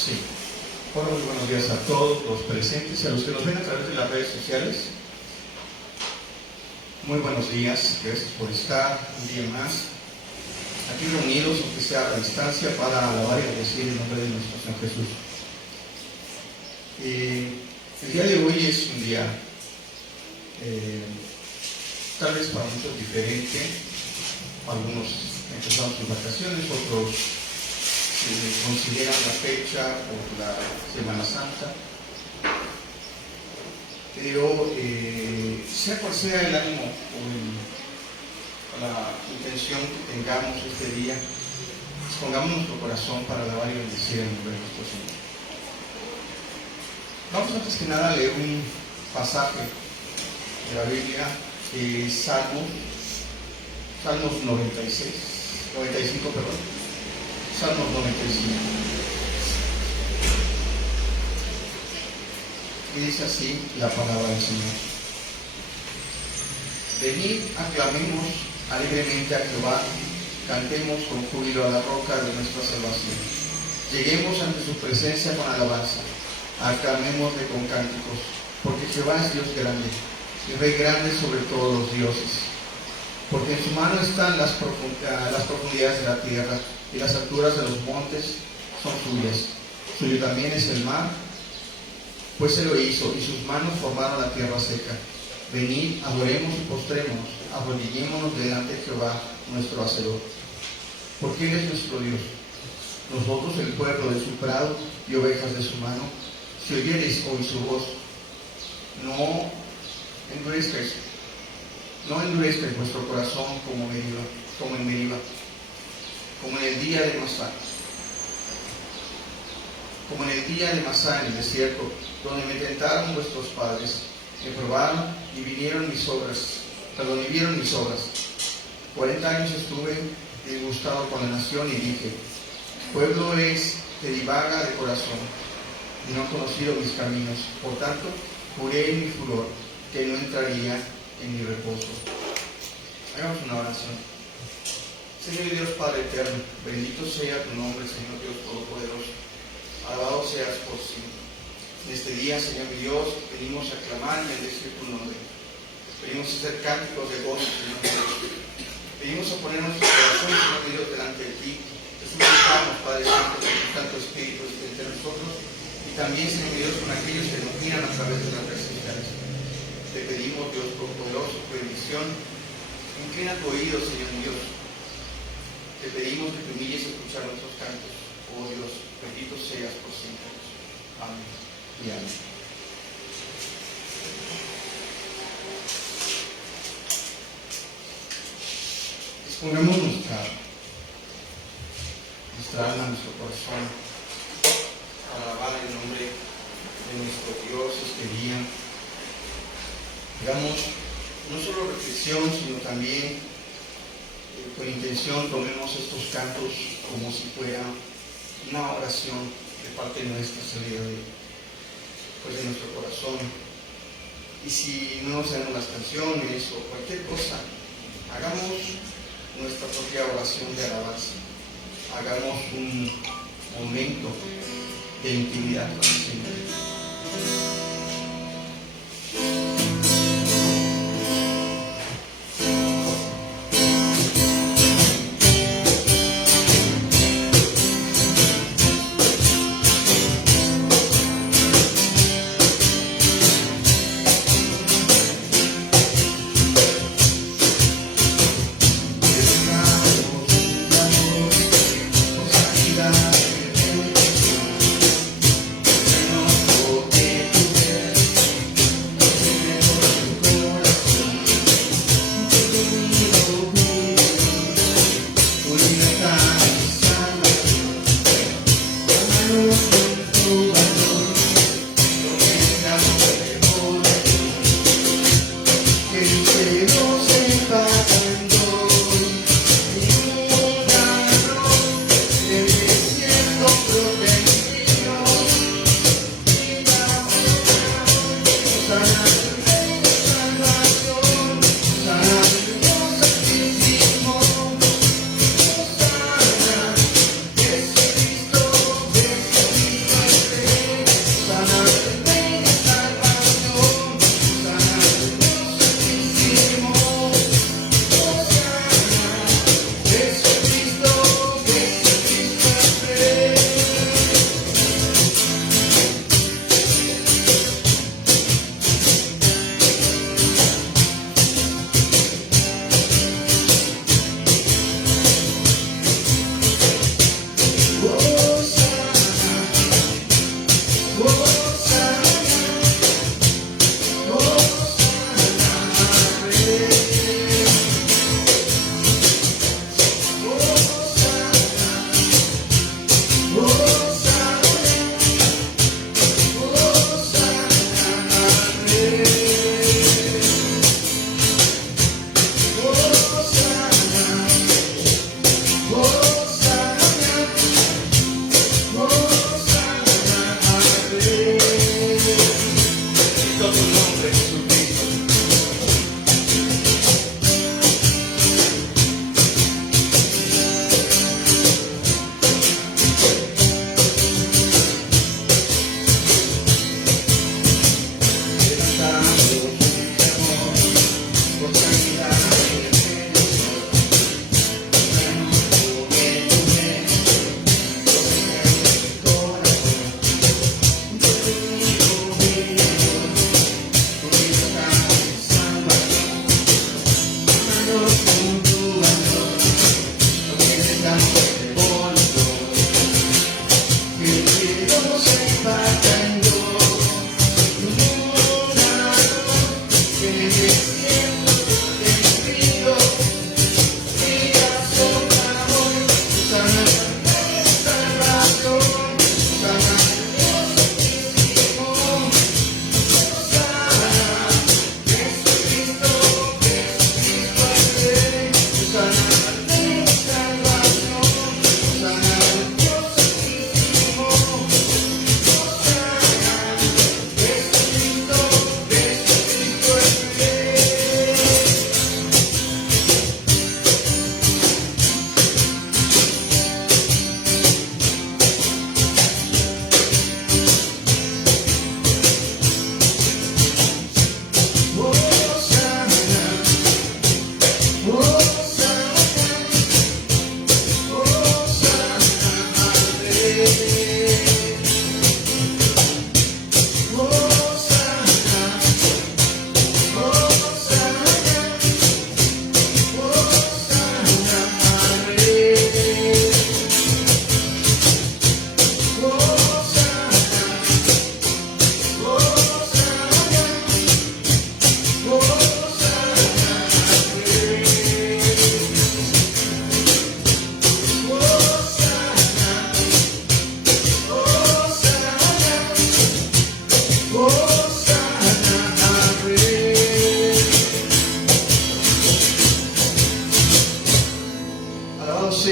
Sí. Bueno, muy buenos días a todos los presentes y a los que nos ven a través de las redes sociales. Muy buenos días, gracias por estar un día más aquí reunidos, aunque sea a la distancia, para alabar y bendecir el nombre de nuestro Señor Jesús. El día de hoy es un día tal vez para muchos diferente. Algunos empezaron sus vacaciones, otros consideran la fecha por la Semana Santa, pero sea cual sea el ánimo o la intención que tengamos este día, pongamos nuestro corazón para alabar y bendecir el nombre de nuestro Señor. Vamos antes que nada a leer un pasaje de la Biblia, Salmos 95, Salmos 95. Y dice así la palabra del Señor. Venid, aclamemos alegremente a Jehová, cantemos con júbilo a la roca de nuestra salvación. Lleguemos ante su presencia con alabanza, aclamémosle con cánticos, porque Jehová es Dios grande, y Rey grande sobre todos los dioses. Porque en su mano están las profundidades de la tierra, y las alturas de los montes son suyas. Suyo también es el mar, pues Él lo hizo, y sus manos formaron la tierra seca. Venid, adoremos y postrémonos, arrodillémonos delante de Jehová, nuestro Hacedor. Porque Él es nuestro Dios, nosotros el pueblo de su prado y ovejas de su mano. Si oyereis hoy su voz, no endurezcáis vuestro corazón como en Meriba, como en el día de Masá. Como en el día de Masá en el desierto, donde me tentaron vuestros padres, me probaron y vieron mis obras. 40 años estuve disgustado con la nación y dije, pueblo es que divaga de corazón, y no han conocido mis caminos. Por tanto, juré en mi furor que no entraría en mi reposo. Hagamos una oración. Señor y Dios Padre eterno, bendito sea tu nombre, Señor Dios Todopoderoso. Alabado seas por siempre. En este día, Señor mi Dios, venimos a clamar y bendecir tu nombre. Venimos a hacer cánticos de gozo, Señor mi Dios. Venimos a poner nuestro corazón, Señor mi Dios, delante de ti. Te suplicamos, Padre Santo, que tu Santo Espíritu esté entre nosotros y también, Señor mi Dios, con aquellos que nos miran a través de las redes sociales. Te pedimos, Dios Todopoderoso, tu bendición. Inclina tu oído, Señor mi Dios. Te pedimos que te humilles a escuchar nuestros cantos. Oh Dios, bendito seas por siempre. Amén y amén. Dispongamos nuestra alma, nuestro corazón, para alabar el nombre de nuestro Dios este día. Hagamos no solo reflexión, sino también con intención tomemos estos cantos como si fuera una oración de parte nuestra, salida de nuestro corazón. Y si no sabemos las canciones o cualquier cosa, hagamos nuestra propia oración de alabanza. Hagamos un momento de intimidad con el Señor. Sanidad,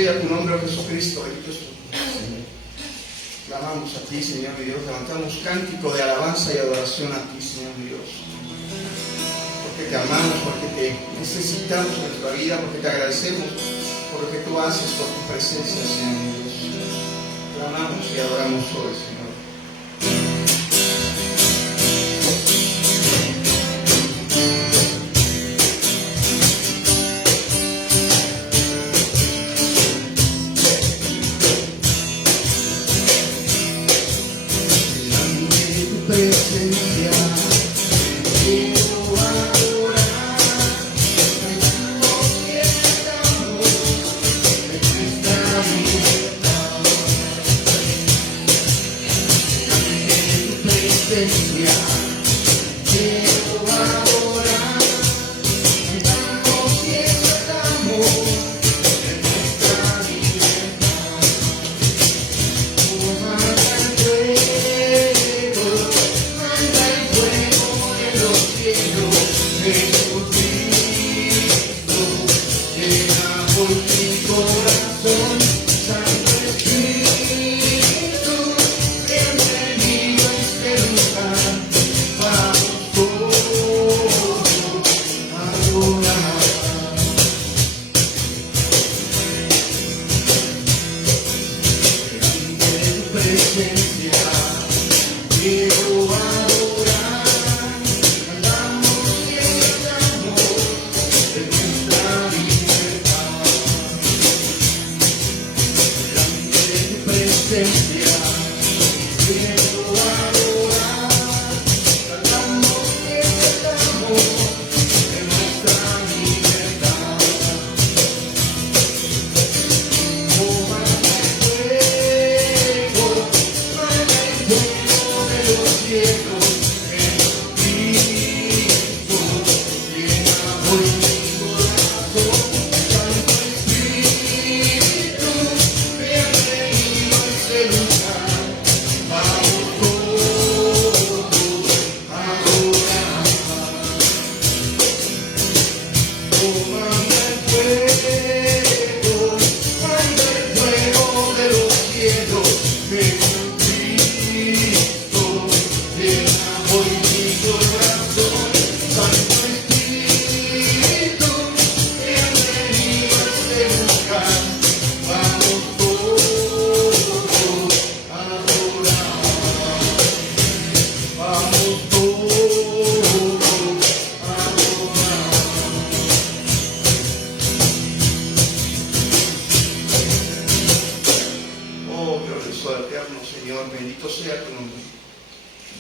sea tu nombre, oh Jesucristo, bendito es tu nombre, Señor. Clamamos a ti, Señor mi Dios, levantamos cántico de alabanza y adoración a ti, Señor mi Dios. Porque te amamos, porque te necesitamos en nuestra vida, porque te agradecemos por lo que tú haces, por tu presencia, Señor mi Dios. Clamamos y adoramos hoy, Señor.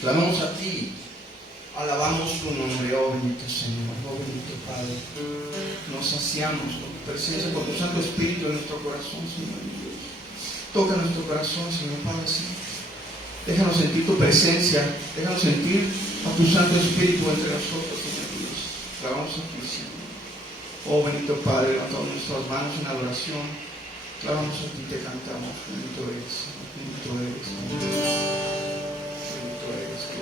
Clamamos a ti, alabamos tu nombre, oh bendito Señor, oh bendito Padre. Nos saciamos con tu presencia, con tu Santo Espíritu en nuestro corazón, Señor Dios. Toca nuestro corazón, Señor Padre, Señor. Déjanos sentir tu presencia, déjanos sentir a tu Santo Espíritu entre nosotros, Señor Dios. Clamamos a ti, Señor. Oh bendito Padre, levantamos nuestras manos en adoración. Clamamos a ti, te cantamos, bendito eres, bendito eres, bendito eres, Señor.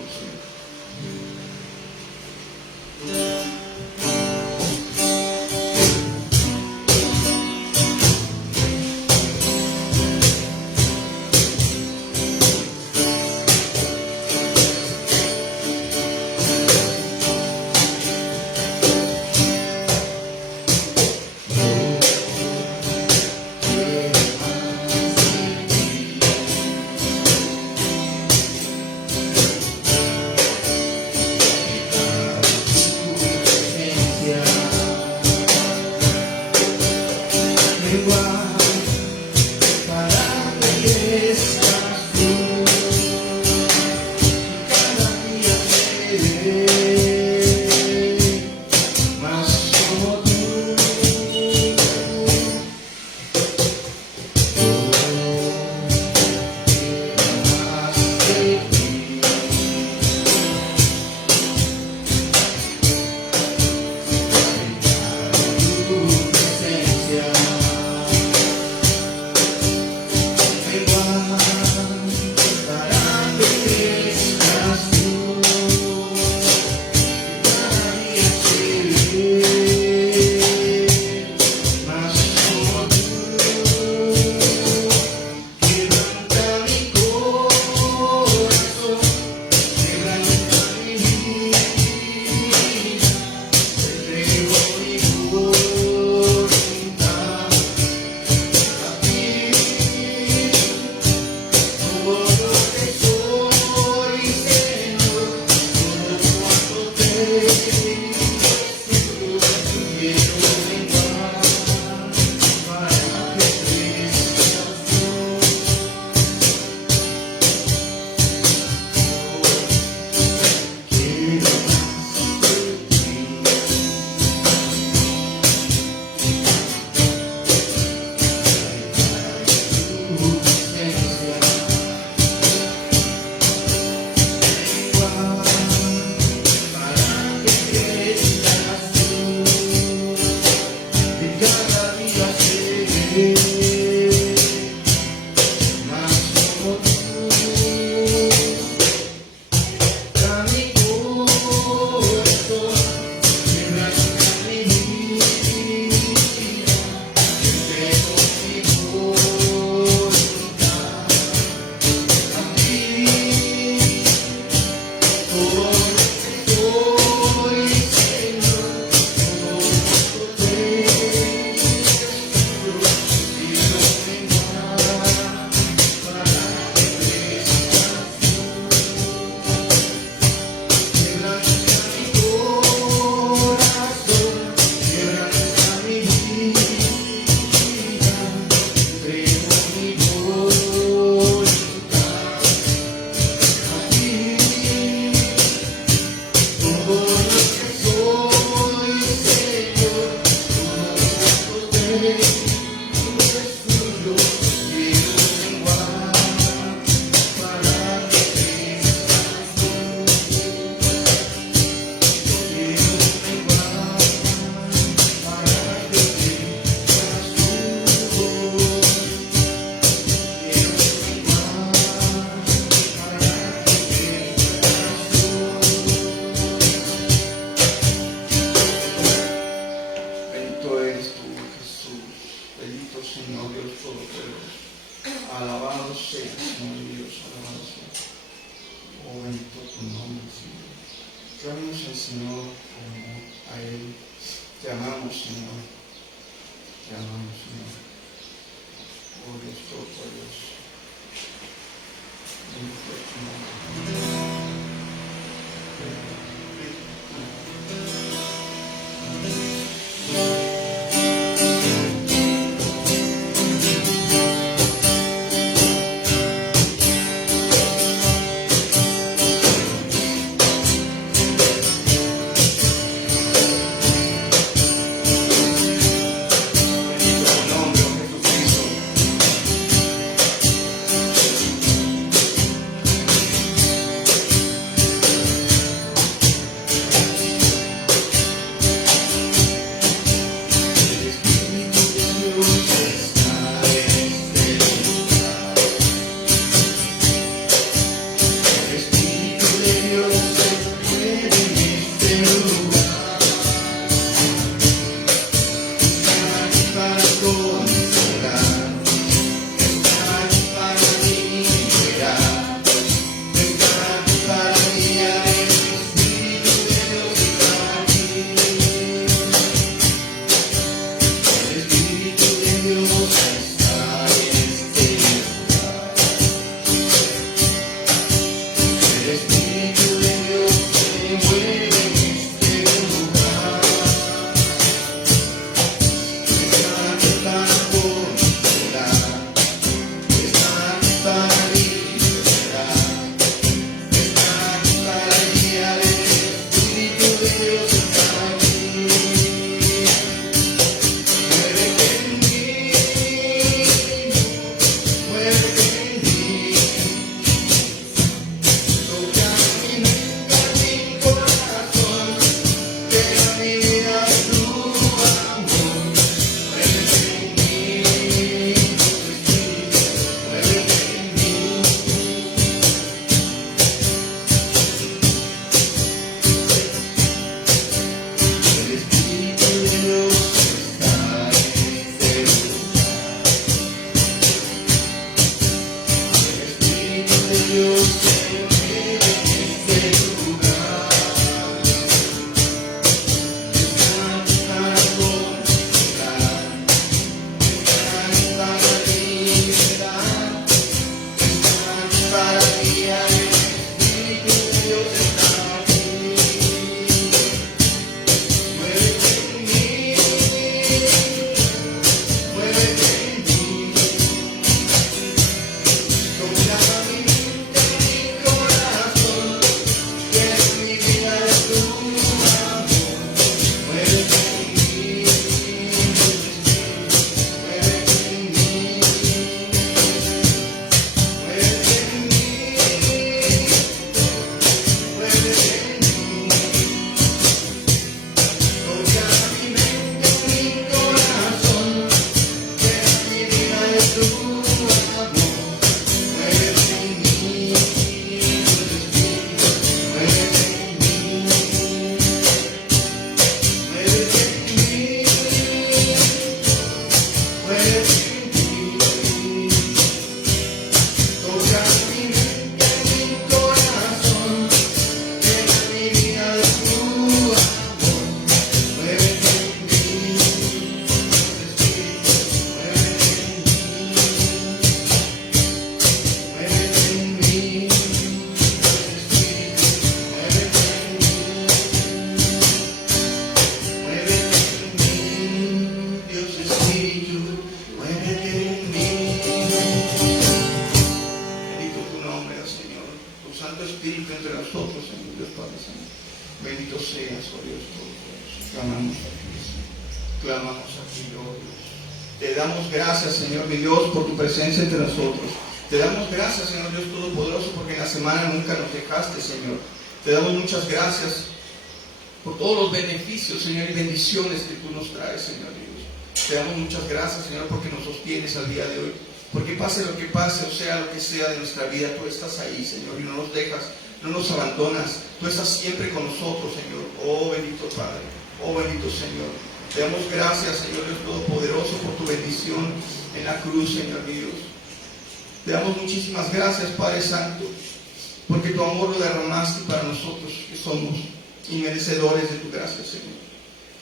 Señor Dios Todopoderoso. Alabado sea, Señor Dios, alabado sea. Oh, bendito tu nombre, Señor. Clamamos al Señor, a Él. Te amamos, Señor. Te amamos, Señor. Oh, Dios Todopoderoso. Bendito tu nombre. Bendito seas, oh Dios Todopoderoso. Clamamos a ti, Señor. Clamamos a ti, oh Dios. Te damos gracias, Señor, mi Dios, por tu presencia entre nosotros. Te damos gracias, Señor Dios Todopoderoso, porque en la semana nunca nos dejaste, Señor. Te damos muchas gracias por todos los beneficios, Señor, y bendiciones que tú nos traes, Señor Dios. Te damos muchas gracias, Señor, porque nos sostienes al día de hoy. Porque pase lo que pase, o sea lo que sea de nuestra vida, tú estás ahí, Señor, y no nos dejas, no nos abandonas. Tú estás siempre con nosotros, Señor. Oh, bendito Padre. Oh, bendito Señor. Te damos gracias, Señor Dios Todopoderoso, por tu bendición en la cruz, Señor mi Dios. Te damos muchísimas gracias, Padre Santo, porque tu amor lo derramaste para nosotros, que somos inmerecedores de tu gracia, Señor.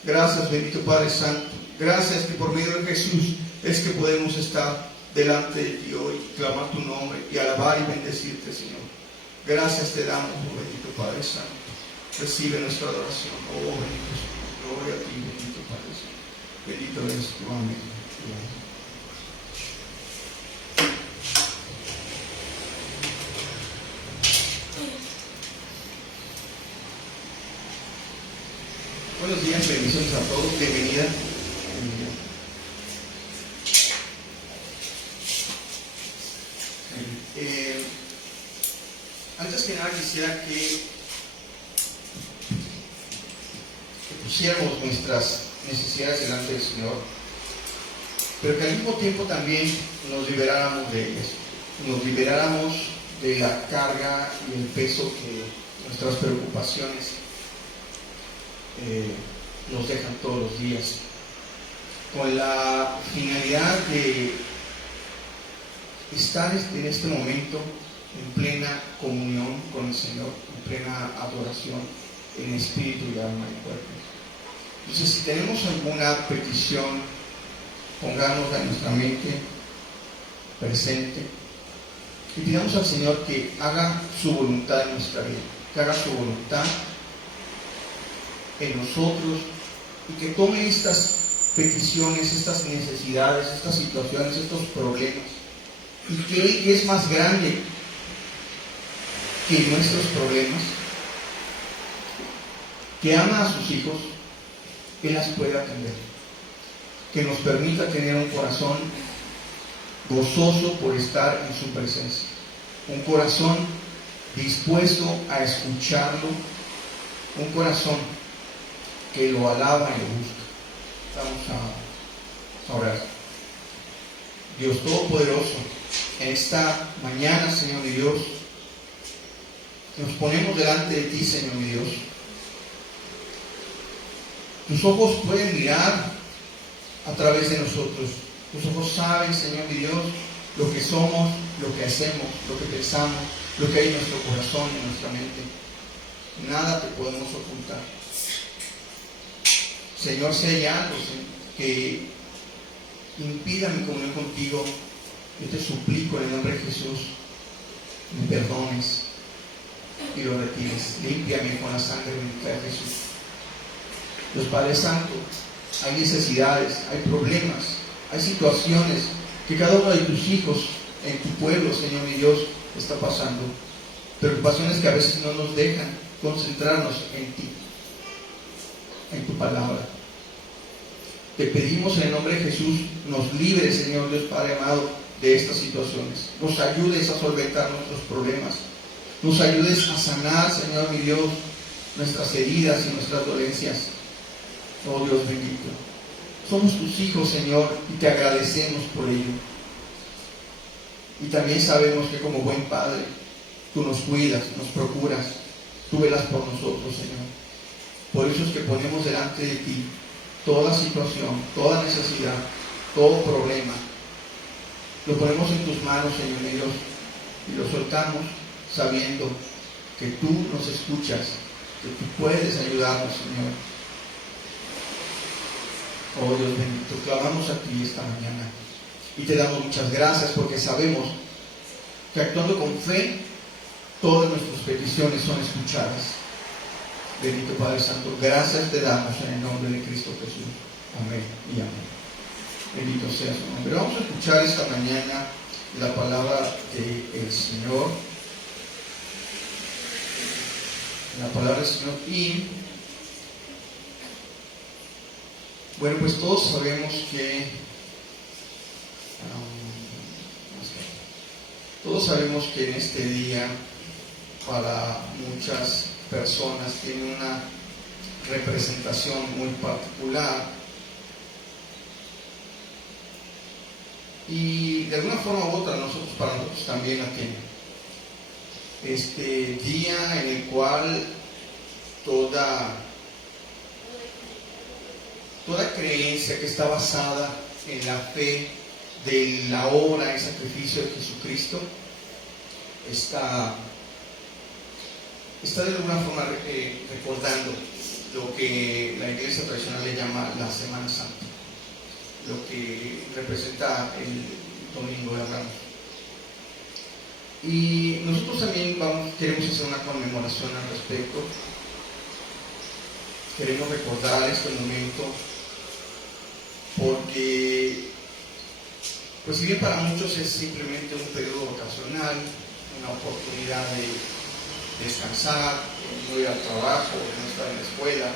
Gracias, bendito Padre Santo. Gracias que por medio de Jesús es que podemos estar delante de ti hoy, clamar tu nombre y alabar y bendecirte, Señor. Gracias te damos, oh bendito Padre Santo. Recibe nuestra adoración, oh bendito Señor. Gloria a ti, bendito Padre Santo. Bendito eres tu amén. Buenos días, bendiciones a todos, bienvenida. Antes que nada quisiera que pusiéramos nuestras necesidades delante del Señor, pero que al mismo tiempo también nos liberáramos de ellas, nos liberáramos de la carga y el peso que nuestras preocupaciones nos dejan todos los días, con la finalidad de estar en este momento en plena comunión con el Señor, en plena adoración en espíritu y alma y cuerpo. Entonces, si tenemos alguna petición, pongámosla en nuestra mente presente y pidamos al Señor que haga su voluntad en nuestra vida, que haga su voluntad en nosotros y que tome estas peticiones, estas necesidades, estas situaciones, estos problemas, y que Él, que es más grande que nuestros problemas, que ama a sus hijos, Él las puede atender, que nos permita tener un corazón gozoso por estar en su presencia, un corazón dispuesto a escucharlo, un corazón que lo alaba y lo busca. Vamos a orar. Dios Todopoderoso, en esta mañana, Señor mi Dios, nos ponemos delante de ti, Señor mi Dios. Tus ojos pueden mirar a través de nosotros. Tus ojos saben, Señor mi Dios, lo que somos, lo que hacemos, lo que pensamos, lo que hay en nuestro corazón, en nuestra mente. Nada te podemos ocultar. Señor, si hay algo que impida mi comunión contigo, yo te suplico en el nombre de Jesús, me perdones y lo retires. Límpiame con la sangre bendita de Jesús. Dios Padre Santo, hay necesidades, hay problemas, hay situaciones que cada uno de tus hijos en tu pueblo, Señor mi Dios, está pasando. Preocupaciones que a veces no nos dejan concentrarnos en ti, en tu palabra. Te pedimos en el nombre de Jesús, nos libres, Señor Dios Padre amado, de estas situaciones. Nos ayudes a solventar nuestros problemas. Nos ayudes a sanar, Señor mi Dios, nuestras heridas y nuestras dolencias. Oh Dios bendito. Somos tus hijos, Señor, y te agradecemos por ello. Y también sabemos que como buen Padre, tú nos cuidas, nos procuras, tú velas por nosotros, Señor. Por eso es que ponemos delante de ti toda situación, toda necesidad, todo problema. Lo ponemos en tus manos, Señor mi Dios, y lo soltamos sabiendo que tú nos escuchas, que tú puedes ayudarnos, Señor. Oh Dios bendito, clamamos a ti esta mañana y te damos muchas gracias porque sabemos que actuando con fe, todas nuestras peticiones son escuchadas. Bendito Padre Santo, gracias te damos en el nombre de Cristo Jesús. Amén y amén. Bendito sea su nombre. Vamos a escuchar esta mañana la palabra del Señor. La palabra del Señor. Y bueno, pues todos sabemos que en este día para muchas personas tiene una representación muy particular y de alguna forma u otra para nosotros también la tiene. Este día en el cual toda toda creencia que está basada en la fe de la obra y sacrificio de Jesucristo está de alguna forma recordando lo que la iglesia tradicional le llama la Semana Santa, lo que representa el Domingo de Ramos. Y nosotros también queremos hacer una conmemoración al respecto. Queremos recordar este momento porque, pues si bien para muchos es simplemente un periodo ocasional, una oportunidad de descansar, de no ir al trabajo, de no estar en la escuela,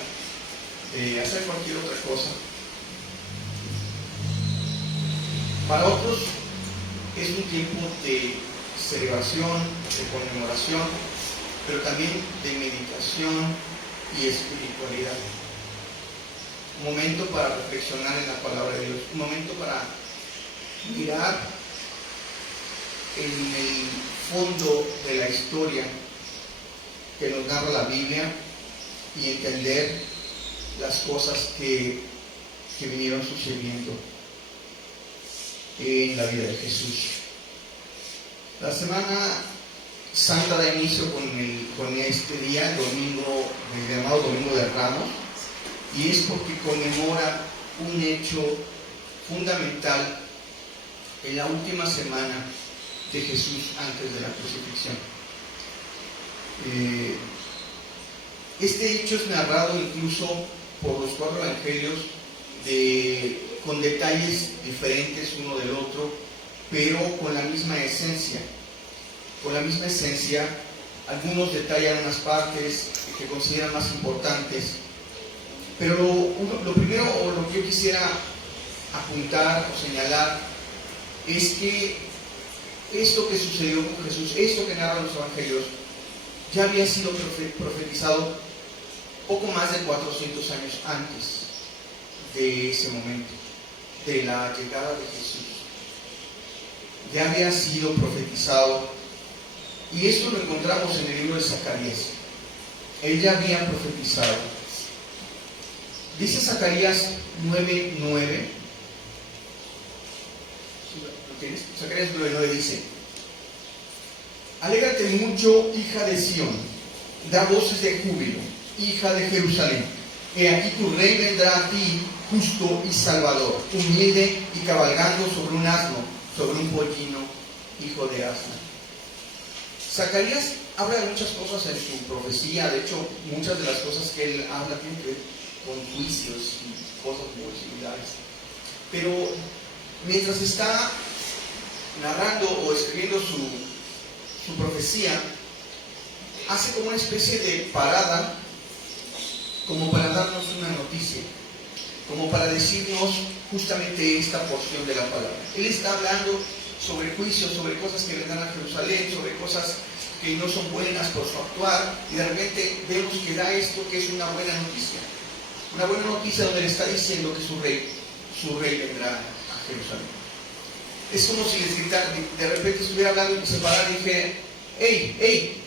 de hacer cualquier otra cosa, para otros es un tiempo de celebración, de conmemoración, pero también de meditación y espiritualidad. Un momento para reflexionar en la palabra de Dios, un momento para mirar en el fondo de la historia que nos narra la Biblia y entender las cosas que vinieron sucediendo en la vida de Jesús. La Semana Santa da inicio con este día, el llamado Domingo de Ramos, y es porque conmemora un hecho fundamental en la última semana de Jesús antes de la crucifixión. Este hecho es narrado incluso por los 4 evangelios con detalles diferentes uno del otro, pero con la misma esencia. Con la misma esencia, algunos detallan unas partes que consideran más importantes, pero lo primero o lo que yo quisiera apuntar o señalar es que esto que sucedió con Jesús, esto que narran los evangelios, ya había sido profetizado poco más de 400 años antes de ese momento, de la llegada de Jesús. Ya había sido profetizado, y esto lo encontramos en el libro de Zacarías. Él ya había profetizado. Dice Zacarías 9:9. ¿Lo tienes? Zacarías 9:9 dice: alégrate mucho, hija de Sión, da voces de júbilo, hija de Jerusalén. He aquí tu rey vendrá a ti, justo y salvador, humilde y cabalgando sobre un asno, sobre un pollino, hijo de asna. Zacarías habla de muchas cosas en su profecía. De hecho, muchas de las cosas que él habla tienen que ver con juicios y cosas muy similares. Pero mientras está narrando o escribiendo su profecía, hace como una especie de parada, como para darnos una noticia, como para decirnos justamente esta porción de la palabra. Él está hablando sobre juicios, sobre cosas que vendrán a Jerusalén, sobre cosas que no son buenas por su actuar, y de repente vemos que da esto que es una buena noticia. Una buena noticia donde le está diciendo que su rey vendrá a Jerusalén. Es como si les gritara, de repente estuviera hablando y se parara y dijera: ¡Ey!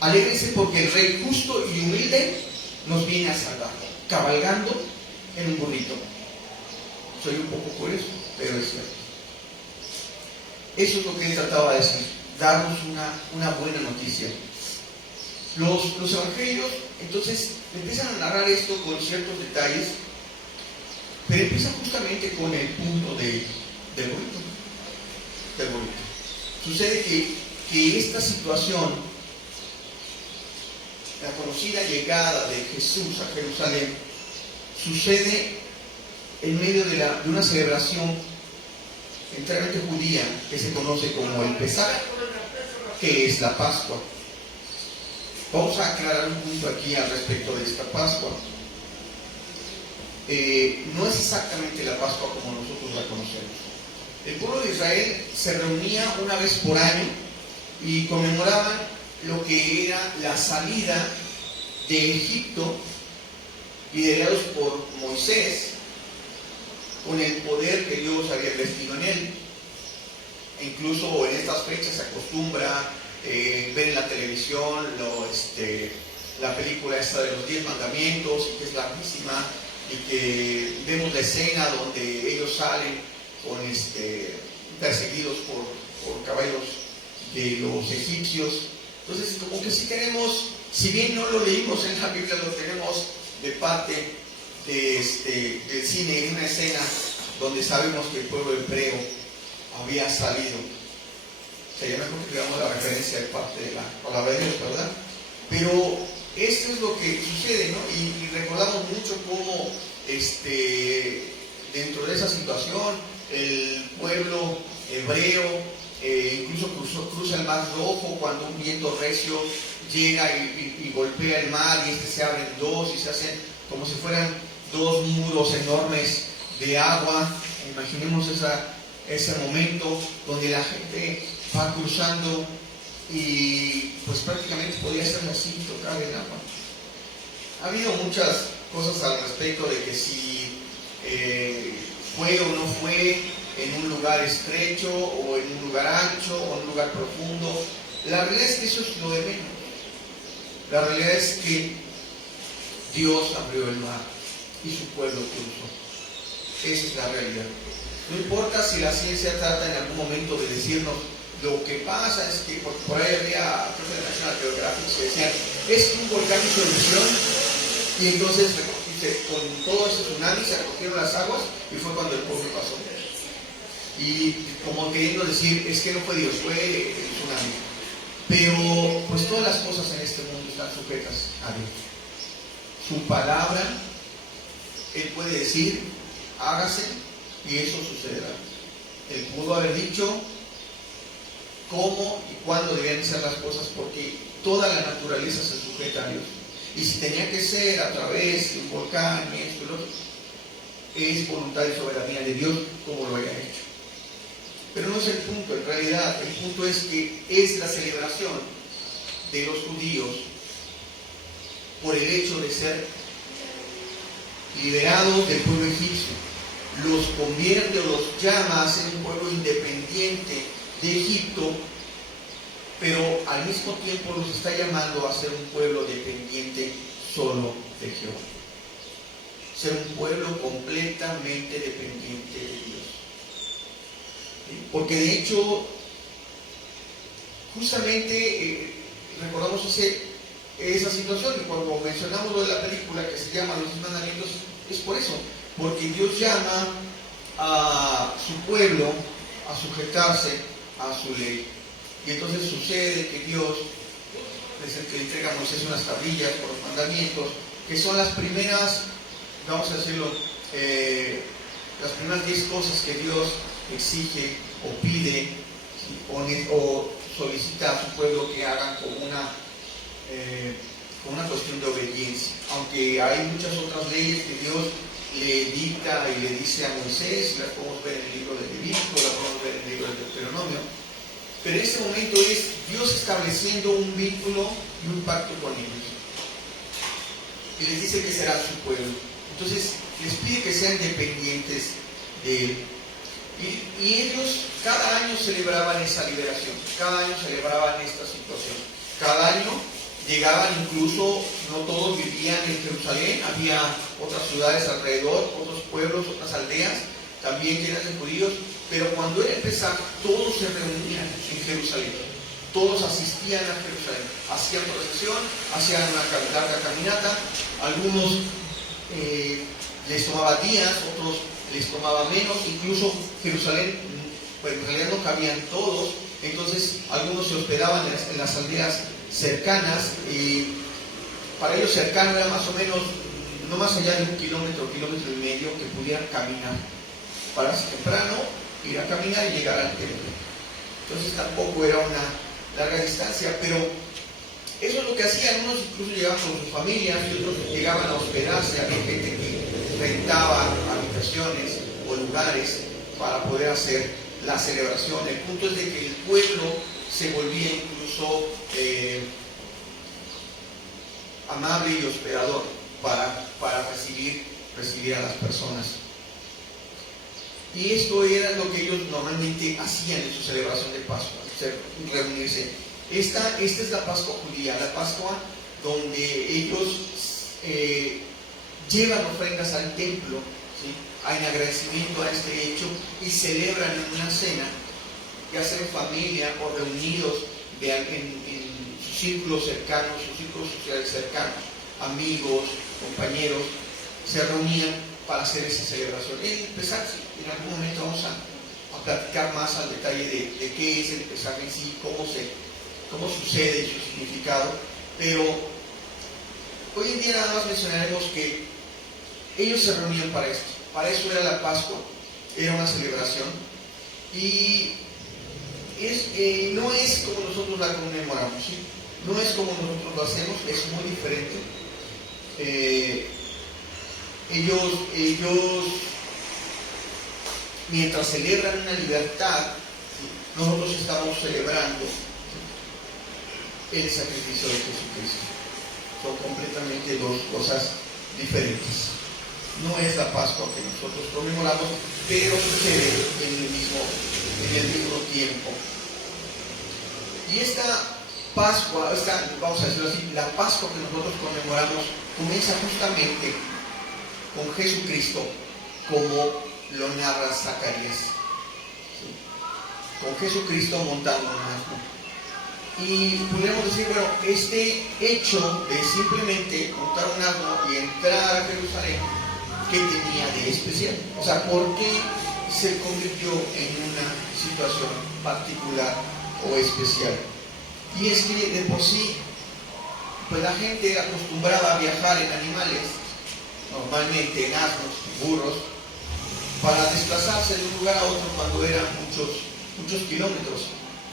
Alégrense porque el rey justo y humilde nos viene a salvar, cabalgando en un burrito. Soy un poco curioso, pero es cierto. Eso es lo que él trataba de decir, darnos una buena noticia. Los evangelios entonces empiezan a narrar esto con ciertos detalles, pero empiezan justamente con el punto del burrito. Sucede que esta situación, la conocida llegada de Jesús a Jerusalén, sucede en medio de una celebración enteramente judía que se conoce como el Pesaj, que es la Pascua. Vamos a aclarar un punto aquí al respecto de esta Pascua. No es exactamente la Pascua como nosotros la conocemos. El pueblo de Israel se reunía una vez por año y conmemoraban lo que era la salida de Egipto, liderados por Moisés, con el poder que Dios había investido en él. E incluso en estas fechas se acostumbra ver en la televisión la película esta de los 10 mandamientos, que es larguísima, y que vemos la escena donde ellos salen con perseguidos por caballos de los egipcios. Entonces, como que si tenemos, si bien no lo leímos en la Biblia, lo tenemos de parte del cine, en una escena donde sabemos que el pueblo hebreo había salido. Sería mejor que tuviéramos la referencia de parte de la palabra de Dios, ¿verdad? Pero esto es lo que sucede, ¿no? Y recordamos mucho cómo dentro de esa situación el pueblo hebreo incluso cruza el mar Rojo cuando un viento recio llega y golpea el mar, y se abre en dos y se hacen como si fueran dos muros enormes de agua. Imaginemos ese momento donde la gente va cruzando y pues prácticamente podría ser así, tocar el agua. Ha habido muchas cosas al respecto de que si fue o no fue en un lugar estrecho o en un lugar ancho o en un lugar profundo. La realidad es que eso es lo de menos. La realidad es que Dios abrió el mar y su pueblo cruzó. Esa es la realidad. No importa si la ciencia trata en algún momento de decirnos lo que pasa es que por ahí había, creo que en National Geographic se decía, es un volcán en erupción, y entonces con todo ese tsunami se recogieron las aguas y fue cuando el pueblo pasó. Y como queriendo decir, es que no fue Dios, fue el tsunami. Pero pues todas las cosas en este mundo están sujetas a Dios. Su palabra, Él puede decir, hágase, y eso sucederá. Él pudo haber dicho cómo y cuándo debían ser las cosas, porque toda la naturaleza se sujeta a Dios. Y si tenía que ser a través de un volcán y esto y lo otro, es voluntad y soberanía de Dios como lo haya hecho. Pero no es el punto, en realidad el punto es que es la celebración de los judíos por el hecho de ser liberados del pueblo egipcio. Los convierte o los llama a ser un pueblo independiente de Egipto, pero al mismo tiempo los está llamando a ser un pueblo dependiente solo de Jehová. Ser un pueblo completamente dependiente de Dios. Porque de hecho, justamente recordamos esa situación, y cuando mencionamos lo de la película que se llama Los 10 Mandamientos, es por eso, porque Dios llama a su pueblo a sujetarse a su ley. Y entonces sucede que Dios le entrega a Moisés unas tablillas por los mandamientos, que son las primeras, vamos a decirlo, las primeras 10 cosas que Dios exige o pide o solicita a su pueblo que hagan como una cuestión de obediencia. Aunque hay muchas otras leyes que Dios le dicta y le dice a Moisés, las podemos ver en el libro de Levítico, las podemos ver en el libro de Deuteronomio, pero en este momento es Dios estableciendo un vínculo y un pacto con ellos, y les dice que será su pueblo. Entonces les pide que sean dependientes de Él. Y ellos cada año celebraban esa liberación, cada año celebraban esta situación. Cada año llegaban, incluso no todos vivían en Jerusalén, había otras ciudades alrededor, otros pueblos, otras aldeas, también llenas de judíos, pero cuando era el Pesaj, todos se reunían en Jerusalén, todos asistían a Jerusalén, hacían procesión, hacían una larga caminata, algunos les tomaba días, otros les tomaba menos, incluso Jerusalén, pues en realidad no cabían todos, entonces algunos se hospedaban en las aldeas cercanas, y para ellos cercano era más o menos, no más allá de 1 kilómetro, 1,5 kilómetros que pudieran caminar, pararse temprano, ir a caminar y llegar al templo. Entonces tampoco era una larga distancia, pero eso es lo que hacían. Unos incluso llegaban con sus familias y otros llegaban a hospedarse. Había gente que rentaba habitaciones o lugares para poder hacer la celebración. El punto es de que el pueblo se volvía incluso amable y hospedador para recibir a las personas. Y esto era lo que ellos normalmente hacían en su celebración de Pascua, reunirse. Esta es la Pascua judía, la Pascua donde ellos llevan ofrendas al templo, ¿sí?, en agradecimiento a este hecho, y celebran en una cena, ya sea en familia o reunidos en sus círculos cercanos, sus círculos sociales cercanos, amigos, compañeros, se reunían para hacer esa celebración. El Pesaj, en algún momento vamos a platicar más al detalle de qué es el Pesaj en sí, cómo sucede y su significado, pero hoy en día nada más mencionaremos que ellos se reunían para esto. Para eso era la Pascua, era una celebración, y no es como nosotros la conmemoramos, ¿sí? No es como nosotros lo hacemos, es muy diferente. Ellos mientras celebran una libertad, ¿sí?, nosotros estamos celebrando, ¿sí?, el sacrificio de Jesucristo. Son completamente dos cosas diferentes. No es la Pascua que nosotros conmemoramos, pero sucede en el mismo tiempo. Y esta Pascua, vamos a decirlo así, la Pascua que nosotros conmemoramos comienza justamente con Jesucristo, como lo narra Zacarías, ¿sí?, con Jesucristo montando un asno. Y podríamos decir, bueno, este hecho de simplemente montar un asno y entrar a Jerusalén, ¿qué tenía de especial? O sea, ¿por qué se convirtió en una situación particular o especial? Y es que de por sí, pues la gente acostumbraba a viajar en animales, normalmente en asnos, burros, para desplazarse de un lugar a otro cuando eran muchos kilómetros.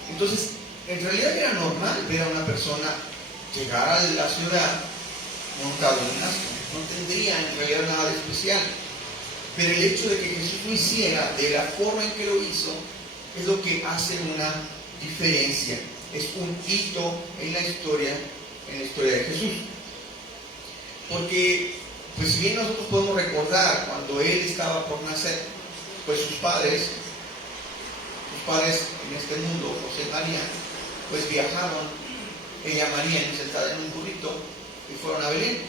Entonces, en realidad era normal ver a una persona llegar a la ciudad montado en un asno. No tendría en realidad nada de especial. Pero el hecho de que Jesús lo hiciera de la forma en que lo hizo es lo que hace una diferencia. Es un hito en la historia de Jesús. Porque, pues si bien nosotros podemos recordar cuando Él estaba por nacer, pues sus padres en este mundo, José y María, pues viajaron, ella María sentada en un burrito, y fueron a Belén.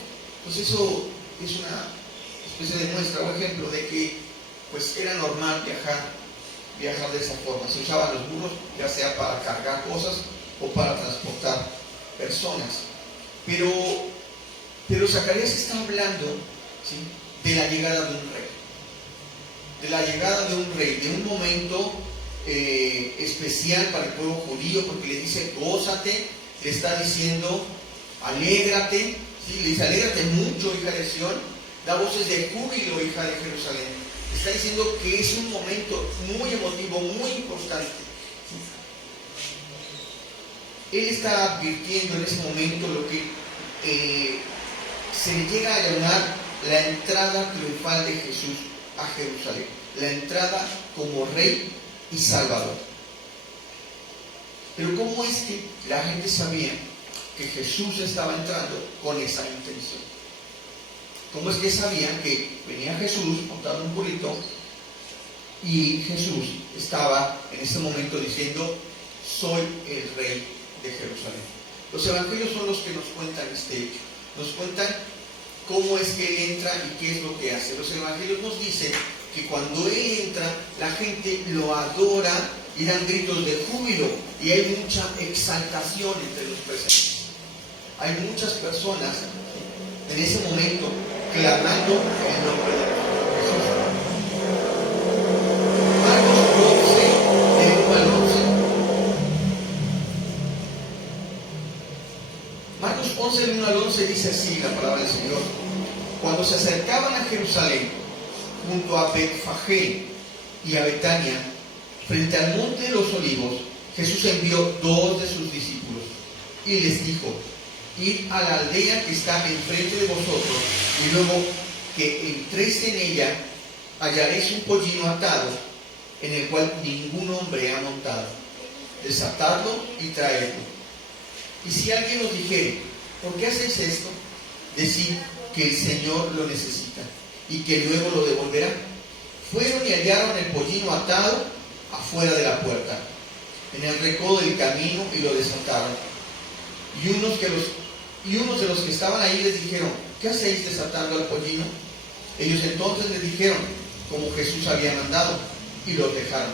Pues eso es una especie de muestra o ejemplo de que pues era normal viajar de esa forma. Se usaban los burros ya sea para cargar cosas o para transportar personas. Pero Zacarías está hablando, ¿sí?, de la llegada de un rey. De la llegada de un rey, de un momento especial para el pueblo judío, porque le dice, gózate, le está diciendo, alégrate, ¿sí?, le dice, alégrate mucho, hija de Sión, da voces de júbilo, hija de Jerusalén. Está diciendo que es un momento muy emotivo, muy importante. Él está advirtiendo en ese momento lo que se le llega a llamar la entrada triunfal de Jesús a Jerusalén, la entrada como Rey y Salvador. Pero ¿cómo es que la gente sabía que Jesús estaba entrando con esa intención? ¿Cómo es que sabían que venía Jesús montando un burrito y Jesús estaba en ese momento diciendo, soy el Rey de Jerusalén? Los evangelios son los que nos cuentan este hecho. Nos cuentan cómo es que Él entra y qué es lo que hace. Los evangelios nos dicen que cuando Él entra, la gente lo adora y dan gritos de júbilo, y hay mucha exaltación entre los presentes. Hay muchas personas en ese momento clamando el nombre de Jesús. Marcos 11, del 1 al 11. Marcos 11, del 1 al 11 dice así la palabra del Señor. Cuando se acercaban a Jerusalén, junto a Betfagé y a Betania, frente al monte de los olivos, Jesús envió 2 de sus discípulos y les dijo, id a la aldea que está enfrente de vosotros, y luego que entréis en ella, hallaréis un pollino atado, en el cual ningún hombre ha montado. Desatadlo y traedlo. Y si alguien os dijere, ¿por qué hacéis esto?, decid que el Señor lo necesita, y que luego lo devolverá. Fueron y hallaron el pollino atado afuera de la puerta, en el recodo del camino, y lo desataron. Y unos de los que estaban ahí les dijeron, ¿qué hacéis desatando al pollino? Ellos entonces le dijeron, como Jesús había mandado, y los dejaron.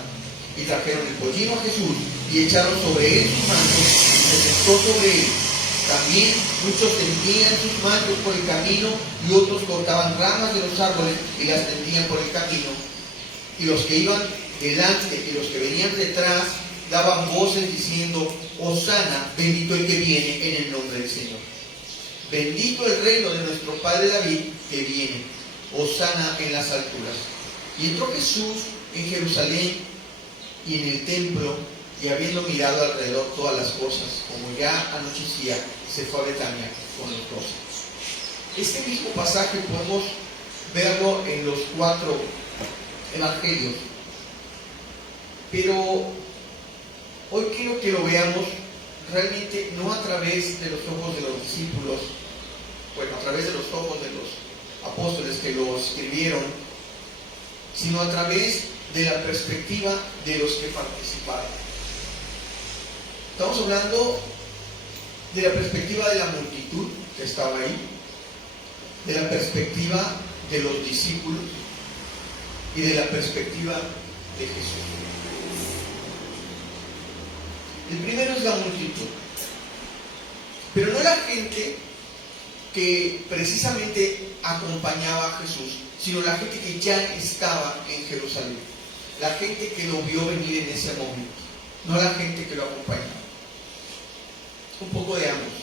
Y trajeron el pollino a Jesús y echaron sobre él sus mantos y se sentó sobre él. También muchos tendían sus mantos por el camino y otros cortaban ramas de los árboles y las tendían por el camino. Y los que iban delante y los que venían detrás daban voces diciendo, Hosana, bendito el que viene en el nombre del Señor. Bendito el reino de nuestro padre David que viene. Hosana en las alturas. Y entró Jesús en Jerusalén y en el templo, y habiendo mirado alrededor todas las cosas, como ya anochecía, se fue a Betania con los 12. Este mismo pasaje podemos verlo en los 4 evangelios, pero hoy quiero que lo veamos realmente no a través de los ojos de los discípulos, bueno, a través de los ojos de los apóstoles que lo escribieron, sino a través de la perspectiva de los que participaron. Estamos hablando de la perspectiva de la multitud que estaba ahí, de la perspectiva de los discípulos y de la perspectiva de Jesús. El primero es la multitud, pero no la gente que precisamente acompañaba a Jesús, sino la gente que ya estaba en Jerusalén, la gente que lo vio venir en ese momento, no la gente que lo acompañaba. Un poco de ambos,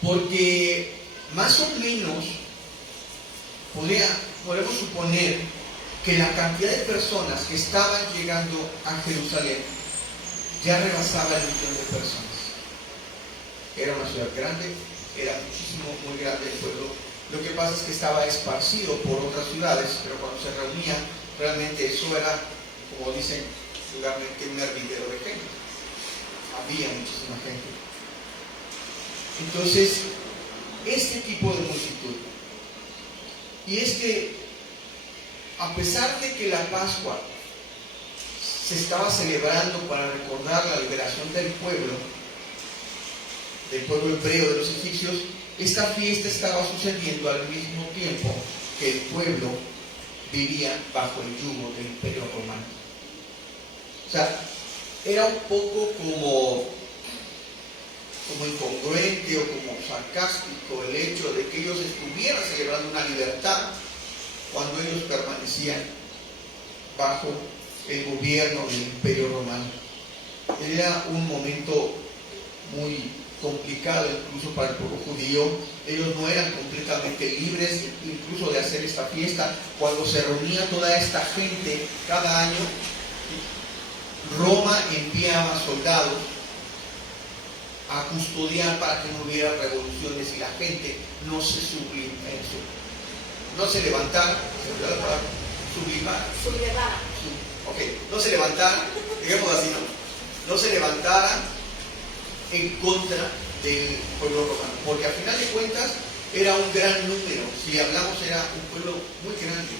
porque más o menos podemos suponer que la cantidad de personas que estaban llegando a Jerusalén ya rebasaba el 1 millón de personas. Era una ciudad grande, era muchísimo, muy grande el pueblo. Lo que pasa es que estaba esparcido por otras ciudades, pero cuando se reunían, realmente eso era, como dicen vulgarmente, un hervidero de gente. Había muchísima gente. Entonces, este tipo de multitud. Y es que, a pesar de que la Pascua se estaba celebrando para recordar la liberación del pueblo hebreo de los egipcios, esta fiesta estaba sucediendo al mismo tiempo que el pueblo vivía bajo el yugo del Imperio Romano. O sea, era un poco como incongruente o como sarcástico el hecho de que ellos estuvieran celebrando una libertad cuando ellos permanecían bajo el gobierno del Imperio Romano. Era un momento muy complicado incluso para el pueblo judío. Ellos no eran completamente libres incluso de hacer esta fiesta. Cuando se reunía toda esta gente cada año, Roma enviaba soldados a custodiar para que no hubiera revoluciones y la gente no se levantara, no se levantara, digamos así, no se levantara en contra del pueblo romano, porque al final de cuentas era un gran número. Si hablamos, era un pueblo muy grande.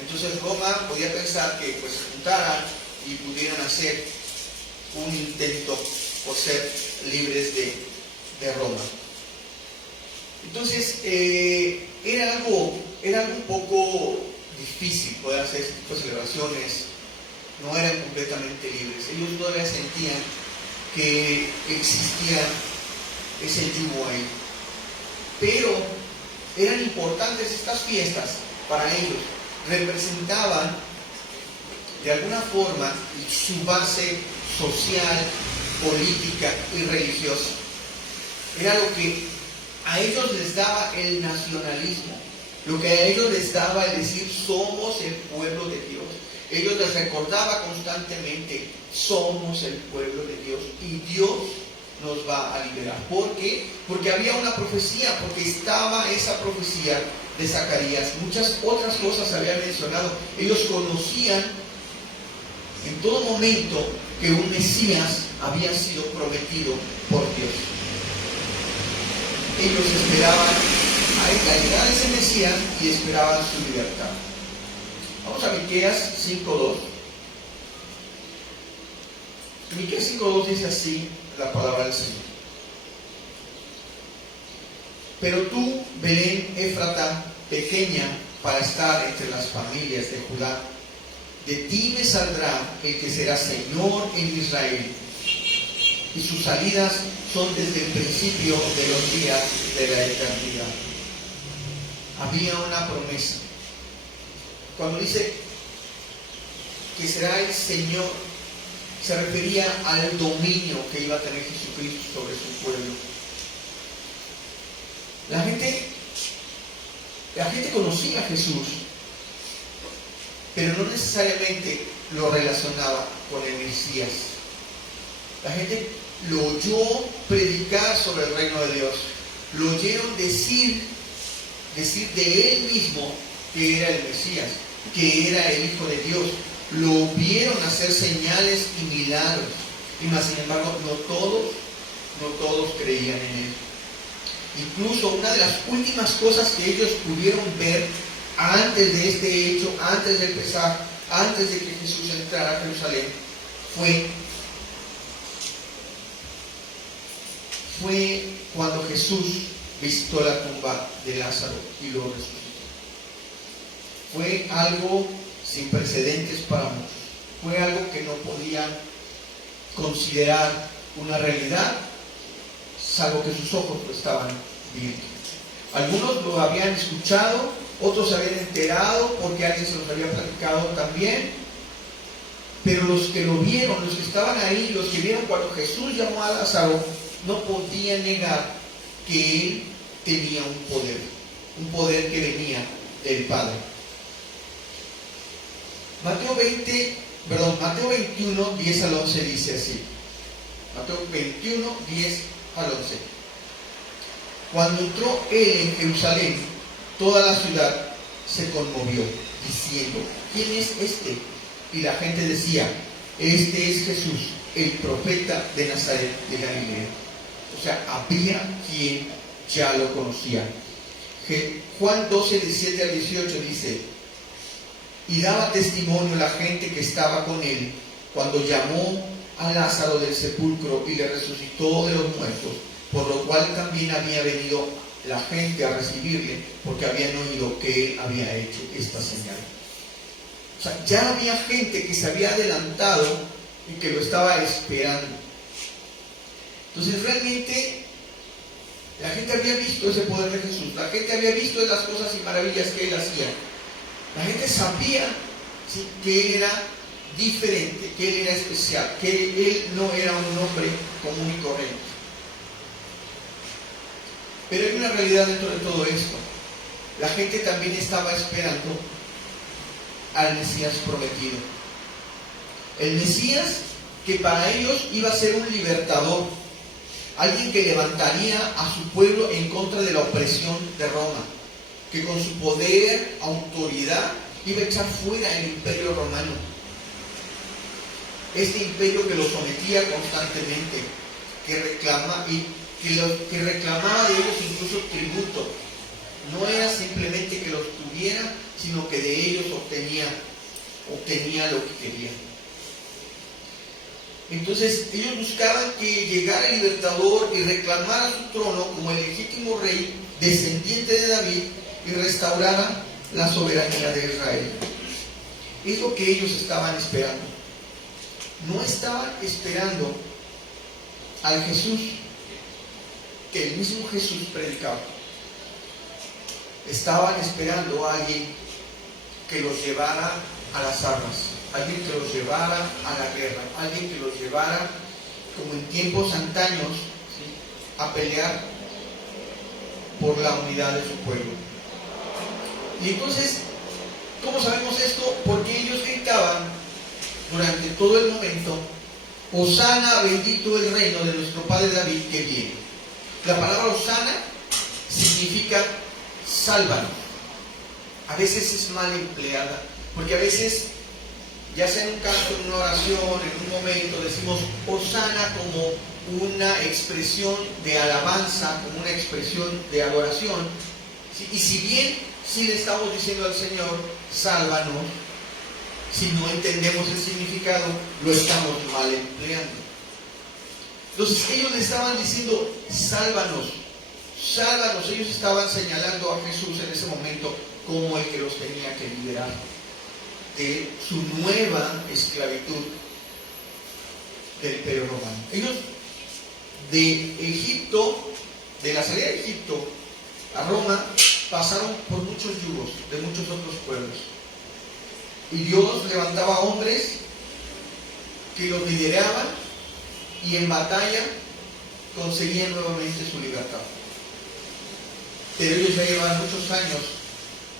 Entonces Roma podía pensar que pues se juntaran y pudieran hacer un intento por ser libres de Roma. Entonces era algo un poco difícil poder hacer este tipo de celebraciones. No eran completamente libres. Ellos todavía sentían que existía ese yugo ahí. Pero eran importantes estas fiestas para ellos. Representaban de alguna forma su base social, política y religiosa. Era lo que a ellos les daba el nacionalismo, lo que a ellos les daba el decir somos el pueblo de Dios. Ellos les recordaba constantemente somos el pueblo de Dios y Dios nos va a liberar. ¿Por qué? Porque había una profecía, porque estaba esa profecía de Zacarías. Muchas otras cosas se habían mencionado. Ellos conocían en todo momento que un Mesías había sido prometido por Dios. Ellos esperaban a la llegada de ese Mesías y esperaban su libertad. Vamos a Miqueas 5:2. Miqueas 5:2 dice así la palabra del Señor. Pero tú, Belén Éfrata, pequeña para estar entre las familias de Judá, de ti me saldrá el que será Señor en Israel, y sus salidas son desde el principio de los días de la eternidad. Había una promesa. Cuando dice que será el Señor, se refería al dominio que iba a tener Jesucristo sobre su pueblo. La gente conocía a Jesús, pero no necesariamente lo relacionaba con el Mesías. La gente lo oyó predicar sobre el reino de Dios, lo oyeron decir de él mismo que era el Mesías, que era el Hijo de Dios, lo vieron hacer señales y milagros, y más sin embargo no todos creían en él. Incluso una de las últimas cosas que ellos pudieron ver antes de este hecho, antes del Pesaj, antes de que Jesús entrara a Jerusalén, fue cuando Jesús visitó la tumba de Lázaro y lo resucitó. Fue algo sin precedentes para muchos. Fue algo que no podían considerar una realidad, salvo que sus ojos lo estaban viendo. Algunos lo habían escuchado, otros se habían enterado porque alguien se los había platicado también, pero los que lo vieron, los que estaban ahí, los que vieron cuando Jesús llamó a Lázaro, no podían negar que él tenía un poder que venía del Padre. Mateo 21, 10 al 11 dice así. Mateo 21, 10 al 11. Cuando entró él en Jerusalén, toda la ciudad se conmovió, diciendo: ¿quién es este? Y la gente decía: este es Jesús, el profeta de Nazaret de Galilea. O sea, había quien ya lo conocía. Juan 12, 17 al 18 dice: y daba testimonio la gente que estaba con él cuando llamó a Lázaro del sepulcro y le resucitó de los muertos, por lo cual también había venido la gente a recibirle, porque habían oído que él había hecho esta señal. O sea, ya había gente que se había adelantado y que lo estaba esperando. Entonces realmente la gente había visto ese poder de Jesús, la gente había visto las cosas y maravillas que él hacía. La gente sabía, ¿sí?, que él era diferente, que él era especial, que él no era un hombre común y corriente. Pero hay una realidad dentro de todo esto. La gente también estaba esperando al Mesías prometido. El Mesías que para ellos iba a ser un libertador, alguien que levantaría a su pueblo en contra de la opresión de Roma, que con su poder, autoridad, iba a echar fuera el imperio romano. Este imperio que los sometía constantemente, que reclamaba de ellos incluso tributo. No era simplemente que los tuviera, sino que de ellos obtenía lo que quería. Entonces ellos buscaban que llegara el libertador y reclamara su trono como el legítimo rey descendiente de David y restaurara la soberanía de Israel. Es lo que ellos estaban esperando. No estaban esperando al Jesús que el mismo Jesús predicaba. Estaban esperando a alguien que los llevara a las armas, alguien que los llevara a la guerra, alguien que los llevara, como en tiempos antaños, ¿sí?, a pelear por la unidad de su pueblo. Y entonces, ¿cómo sabemos esto? Porque ellos gritaban durante todo el momento: Hosana, bendito el reino de nuestro padre David que viene. La palabra Hosana significa sálvanos. A veces es mal empleada, porque a veces, ya sea en un canto, en una oración, en un momento, decimos Hosana como una expresión de alabanza, como una expresión de adoración, ¿sí? Y si bien sí le estamos diciendo al Señor, sálvanos, si no entendemos el significado, lo estamos mal empleando. Entonces ellos le estaban diciendo, sálvanos, sálvanos. Ellos estaban señalando a Jesús en ese momento como el que los tenía que liberar de su nueva esclavitud del Imperio Romano. Ellos de Egipto, de la salida de Egipto a Roma, pasaron por muchos yugos de muchos otros pueblos. Y Dios levantaba hombres que los lideraban y en batalla conseguían nuevamente su libertad. Pero ellos ya llevaban muchos años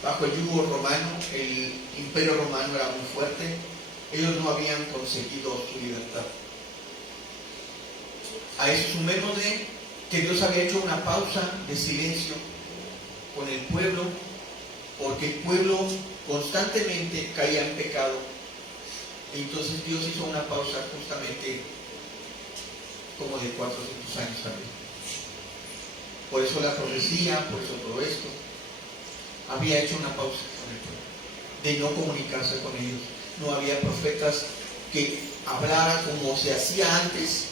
bajo el yugo romano, el Imperio Romano era muy fuerte, ellos no habían conseguido su libertad. A eso sumémosle que Dios había hecho una pausa de silencio con el pueblo, porque el pueblo constantemente caía en pecado. Entonces Dios hizo una pausa justamente como de 400 años también. Por eso la profecía, por eso todo esto. Había hecho una pausa con el pueblo, de no comunicarse con ellos. No había profetas que hablaran como se hacía antes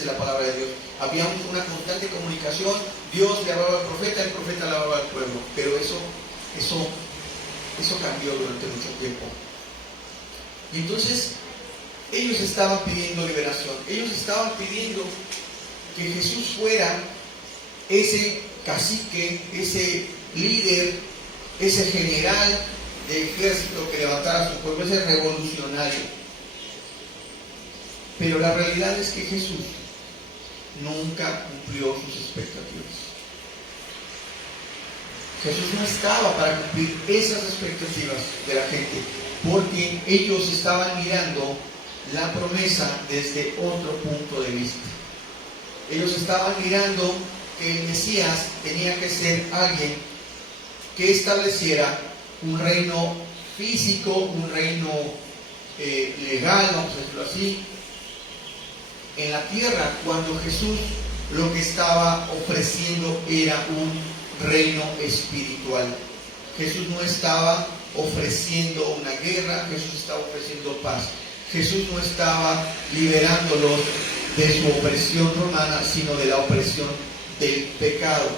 de la palabra de Dios. Había una constante comunicación. Dios le hablaba al profeta, el profeta le hablaba al pueblo. Pero eso cambió durante mucho tiempo. Y entonces ellos estaban pidiendo liberación. Ellos estaban pidiendo que Jesús fuera ese cacique, ese líder, ese general de ejército que levantara a su pueblo, ese revolucionario. Pero la realidad es que Jesús nunca cumplió sus expectativas. Jesús no estaba para cumplir esas expectativas de la gente, porque ellos estaban mirando la promesa desde otro punto de vista. Ellos estaban mirando que el Mesías tenía que ser alguien que estableciera un reino físico, un reino legal, vamos a decirlo así, en la tierra, cuando Jesús lo que estaba ofreciendo era un reino espiritual. Jesús no estaba ofreciendo una guerra, Jesús estaba ofreciendo paz. Jesús no estaba liberándolos de su opresión romana, sino de la opresión del pecado.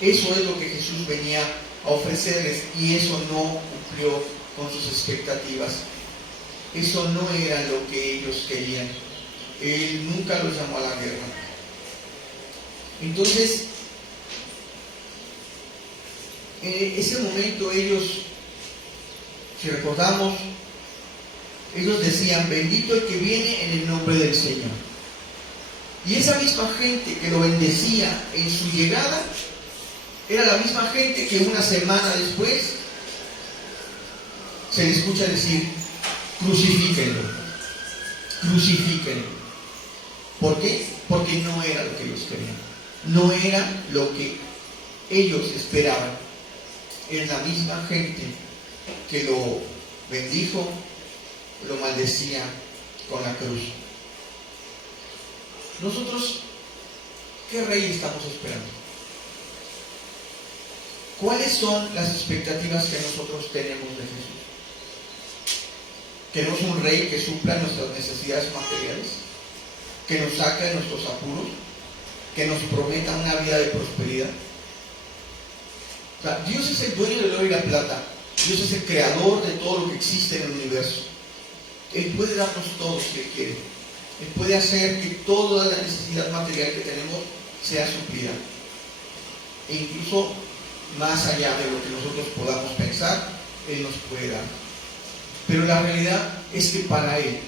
Eso es lo que Jesús venía a ofrecerles, y eso no cumplió con sus expectativas. Eso no era lo que ellos querían. Él nunca los llamó a la guerra. Entonces, en ese momento ellos, si recordamos, ellos decían: bendito el que viene en el nombre del Señor. Y esa misma gente que lo bendecía en su llegada era la misma gente que una semana después se le escucha decir: crucifíquenlo, crucifíquenlo. ¿Por qué? Porque no era lo que ellos querían, no era lo que ellos esperaban. Es la misma gente que lo bendijo, lo maldecía con la cruz. Nosotros, ¿qué rey estamos esperando? ¿Cuáles son las expectativas que nosotros tenemos de Jesús? ¿Queremos un rey que supla nuestras necesidades materiales? ¿Que nos saque de nuestros apuros? ¿Que nos prometa una vida de prosperidad? O sea, Dios es el dueño del oro y la plata. Dios es el creador de todo lo que existe en el universo. Él puede darnos todo si Él quiere. Él puede hacer que toda la necesidad material que tenemos sea suplida. E incluso más allá de lo que nosotros podamos pensar, Él nos puede dar. Pero la realidad es que para Él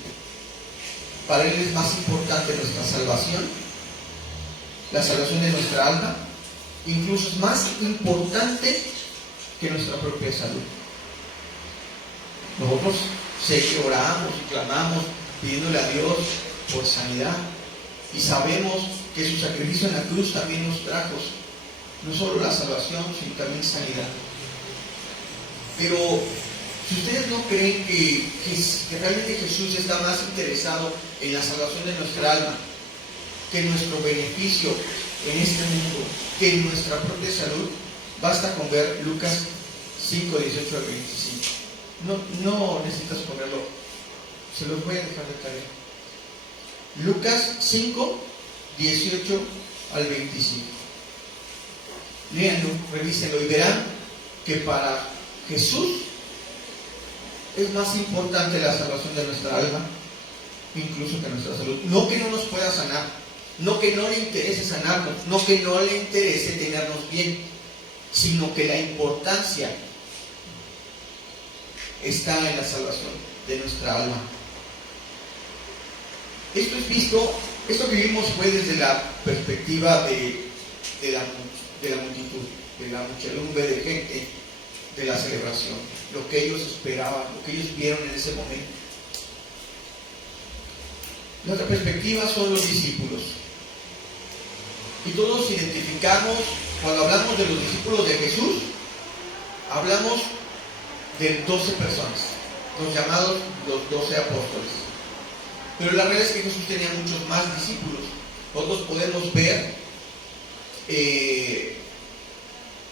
es más importante nuestra salvación, la salvación de nuestra alma. Incluso es más importante que nuestra propia salud. Nosotros sé que oramos y clamamos pidiéndole a Dios por sanidad, y sabemos que su sacrificio en la cruz también nos trajo no solo la salvación, sino también sanidad. Pero si ustedes no creen que realmente Jesús está más interesado en la salvación de nuestra alma que en nuestro beneficio en este mundo, que en nuestra propia salud, basta con ver Lucas 5, 18 al 25. No necesitas ponerlo, se los voy a dejar de tarea. Lucas 5, 18 al 25. Léanlo, revísenlo y verán que para Jesús es más importante la salvación de nuestra alma, incluso que nuestra salud. No que no nos pueda sanar, no que no le interese sanarnos, no que no le interese tenernos bien, sino que la importancia está en la salvación de nuestra alma. Esto es visto, esto que vimos fue desde la perspectiva de la multitud, de la muchedumbre de gente, de la celebración, lo que ellos esperaban, lo que ellos vieron en ese momento. La otra perspectiva son los discípulos. Y todos identificamos, cuando hablamos de los discípulos de Jesús, hablamos de 12 personas, los llamados los 12 apóstoles. Pero la realidad es que Jesús tenía muchos más discípulos. Nosotros podemos ver,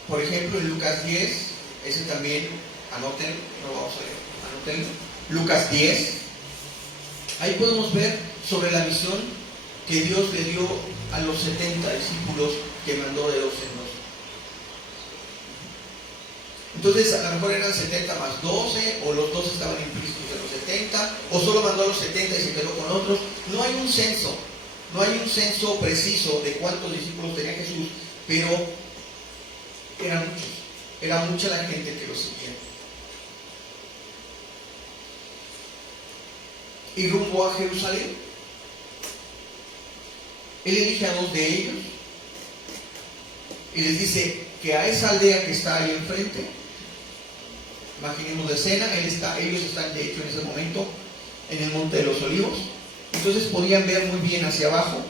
por ejemplo, en Lucas 10, ese también, anoten, no vamos a leer, anoten, Lucas 10, ahí podemos ver sobre la misión que Dios le dio a los 70 discípulos que mandó de 12 en 12. Entonces, a lo mejor eran 70 más 12, o los 12 estaban implícitos en los 70, o solo mandó a los 70 y se quedó con otros. No hay un censo, no hay un censo preciso de cuántos discípulos tenía Jesús, pero eran muchos, era mucha la gente que lo seguía. Y rumbo a Jerusalén, Él elige a 2 de ellos y les dice que a esa aldea que está ahí enfrente, imaginemos la escena, ellos están de hecho en ese momento en el Monte de los Olivos, entonces podían ver muy bien hacia abajo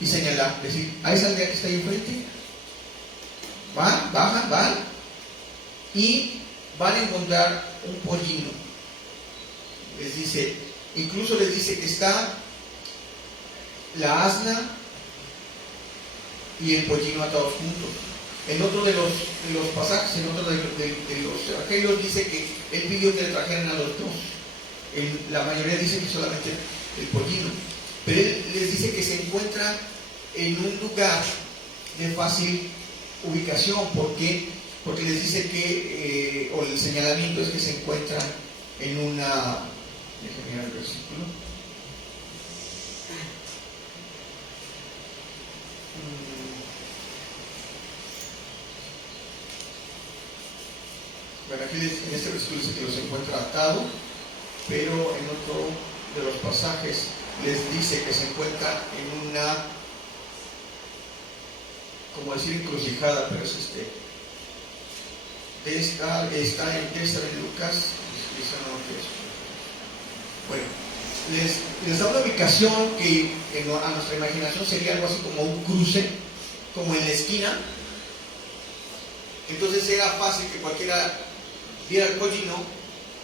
y señalar, decir, a esa aldea que está ahí enfrente, van y van a encontrar un pollino. Les dice, incluso les dice que está la asna y el pollino atados juntos. En otro de los pasajes, en otro de los evangelios dice que Él pidió que le trajeran a los 2. La mayoría dice que solamente el pollino. Pero Él les dice que se encuentra en un lugar de fácil ubicación. ¿Por qué? Porque les dice que, o el señalamiento es que se encuentran en una... Déjenme mirar el versículo. Bueno, aquí en este versículo dice que los encuentra atado, pero en otro de los pasajes les dice que se encuentra en una, como decir encrucijada, pero es está en Lucas, bueno, les da una ubicación que a nuestra imaginación sería algo así como un cruce, como en la esquina. Entonces era fácil que cualquiera viera el pollino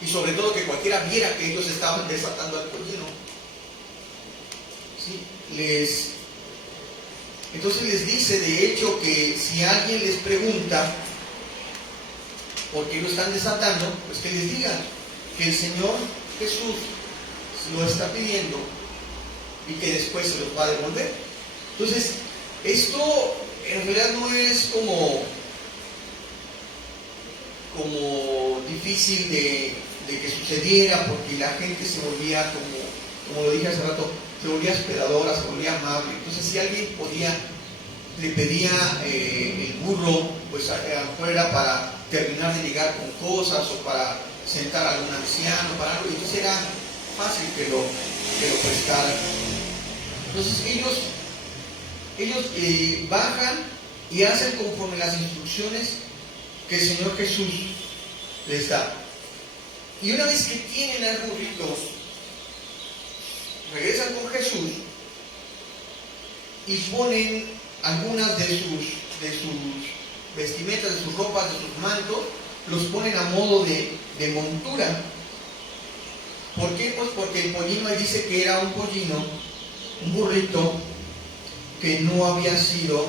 y sobre todo que cualquiera viera que ellos estaban desatando al pollino. ¿Sí? Entonces les dice de hecho que si alguien les pregunta por qué lo están desatando, pues que les digan que el Señor Jesús lo está pidiendo y que después se los va a devolver. Entonces, esto en realidad no es como difícil de que sucediera, porque la gente se volvía, como lo dije hace rato, se volvía hospedadora, se volvía amable. Entonces, si alguien le pedía el burro, pues a lo mejor era para terminar de llegar con cosas o para sentar a algún anciano, para algo, y entonces era fácil que lo prestaran. Entonces ellos bajan y hacen conforme las instrucciones que el Señor Jesús les da. Y una vez que tienen al burrito, regresan con Jesús y ponen algunas de sus vestimentas, de sus ropas, de sus mantos, los ponen a modo de montura. ¿Por qué? Pues porque el pollino ahí dice que era un pollino, un burrito que no había sido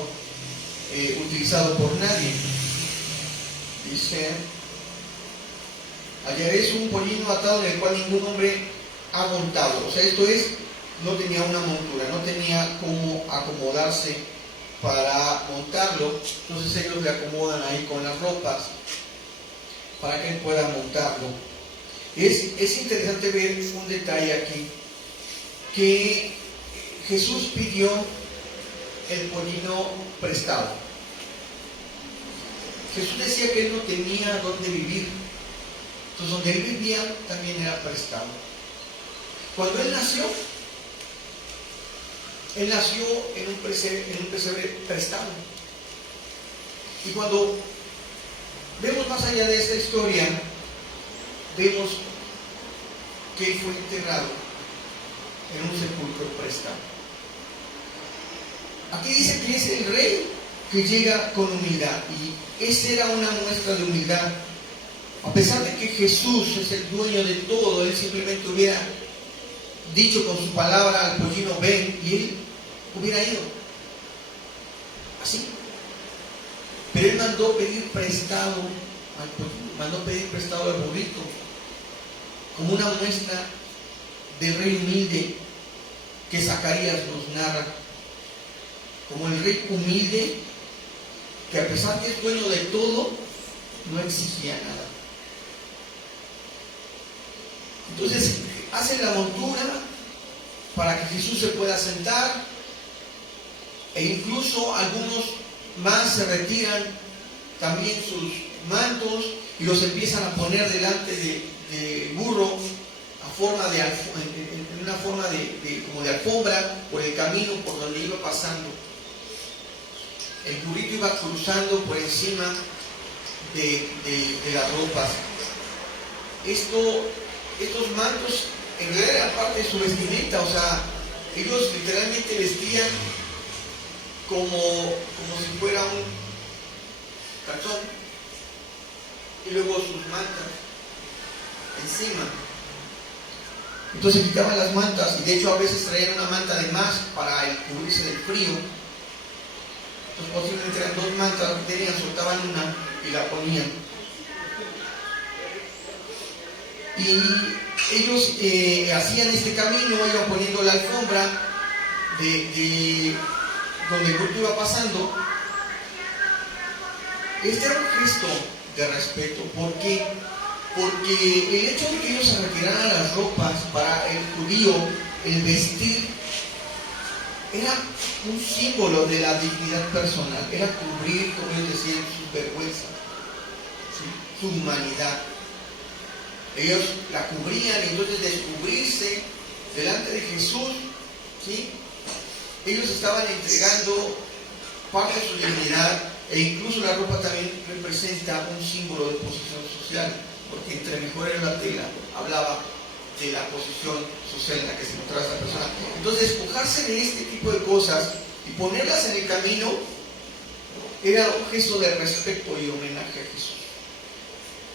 utilizado por nadie. Dice, hallaréis un pollino atado en el cual ningún hombre ha montado. O sea, esto es, no tenía una montura, no tenía cómo acomodarse para montarlo. Entonces ellos le acomodan ahí con las ropas para que él pueda montarlo. Es interesante ver un detalle aquí, que Jesús pidió el pollino prestado. Jesús decía que él no tenía dónde vivir, entonces donde él vivía también era prestado. Cuando él nació en un pesebre prestado. Y cuando vemos más allá de esta historia, vemos que él fue enterrado en un sepulcro prestado. Aquí dice que es el rey que llega con humildad, y esa era una muestra de humildad. A pesar de que Jesús es el dueño de todo, él simplemente hubiera dicho con su palabra al pollino ven, y él hubiera ido así. Pero él mandó pedir prestado al pollino, mandó pedir prestado al burrito, como una muestra del rey humilde que Zacarías nos narra, como el rey humilde que a pesar que es dueño de todo, no exigía nada. Entonces hacen la montura para que Jesús se pueda sentar, e incluso algunos más se retiran también sus mantos y los empiezan a poner delante de burro en una forma como de alfombra por el camino por donde iba pasando. El burrito iba cruzando por encima de las ropas. Estos mantos en realidad eran parte de su vestimenta, o sea, ellos literalmente vestían como si fuera un calzón, y luego sus mantas encima. Entonces quitaban las mantas, y de hecho a veces traían una manta de más para cubrirse del frío. Entonces posiblemente eran dos mantas que tenían, soltaban una y la ponían. Y ellos hacían este camino, iban poniendo la alfombra de donde el grupo iba pasando. Este era un gesto de respeto. ¿Por qué? Porque el hecho de que ellos se retiraran las ropas, para el judío, el vestir, era un símbolo de la dignidad personal, era cubrir, como ellos decían, sus vergüenzas, ¿sí?, su humanidad. Ellos la cubrían, y entonces descubrirse delante de Jesús, ¿sí?, ellos estaban entregando parte de su dignidad, e incluso la ropa también representa un símbolo de posición social, porque entre mejor era la tela, hablaba de la posición social en la que se encontraba esta persona. Entonces, despojarse de este tipo de cosas y ponerlas en el camino era un gesto de respeto y homenaje a Jesús.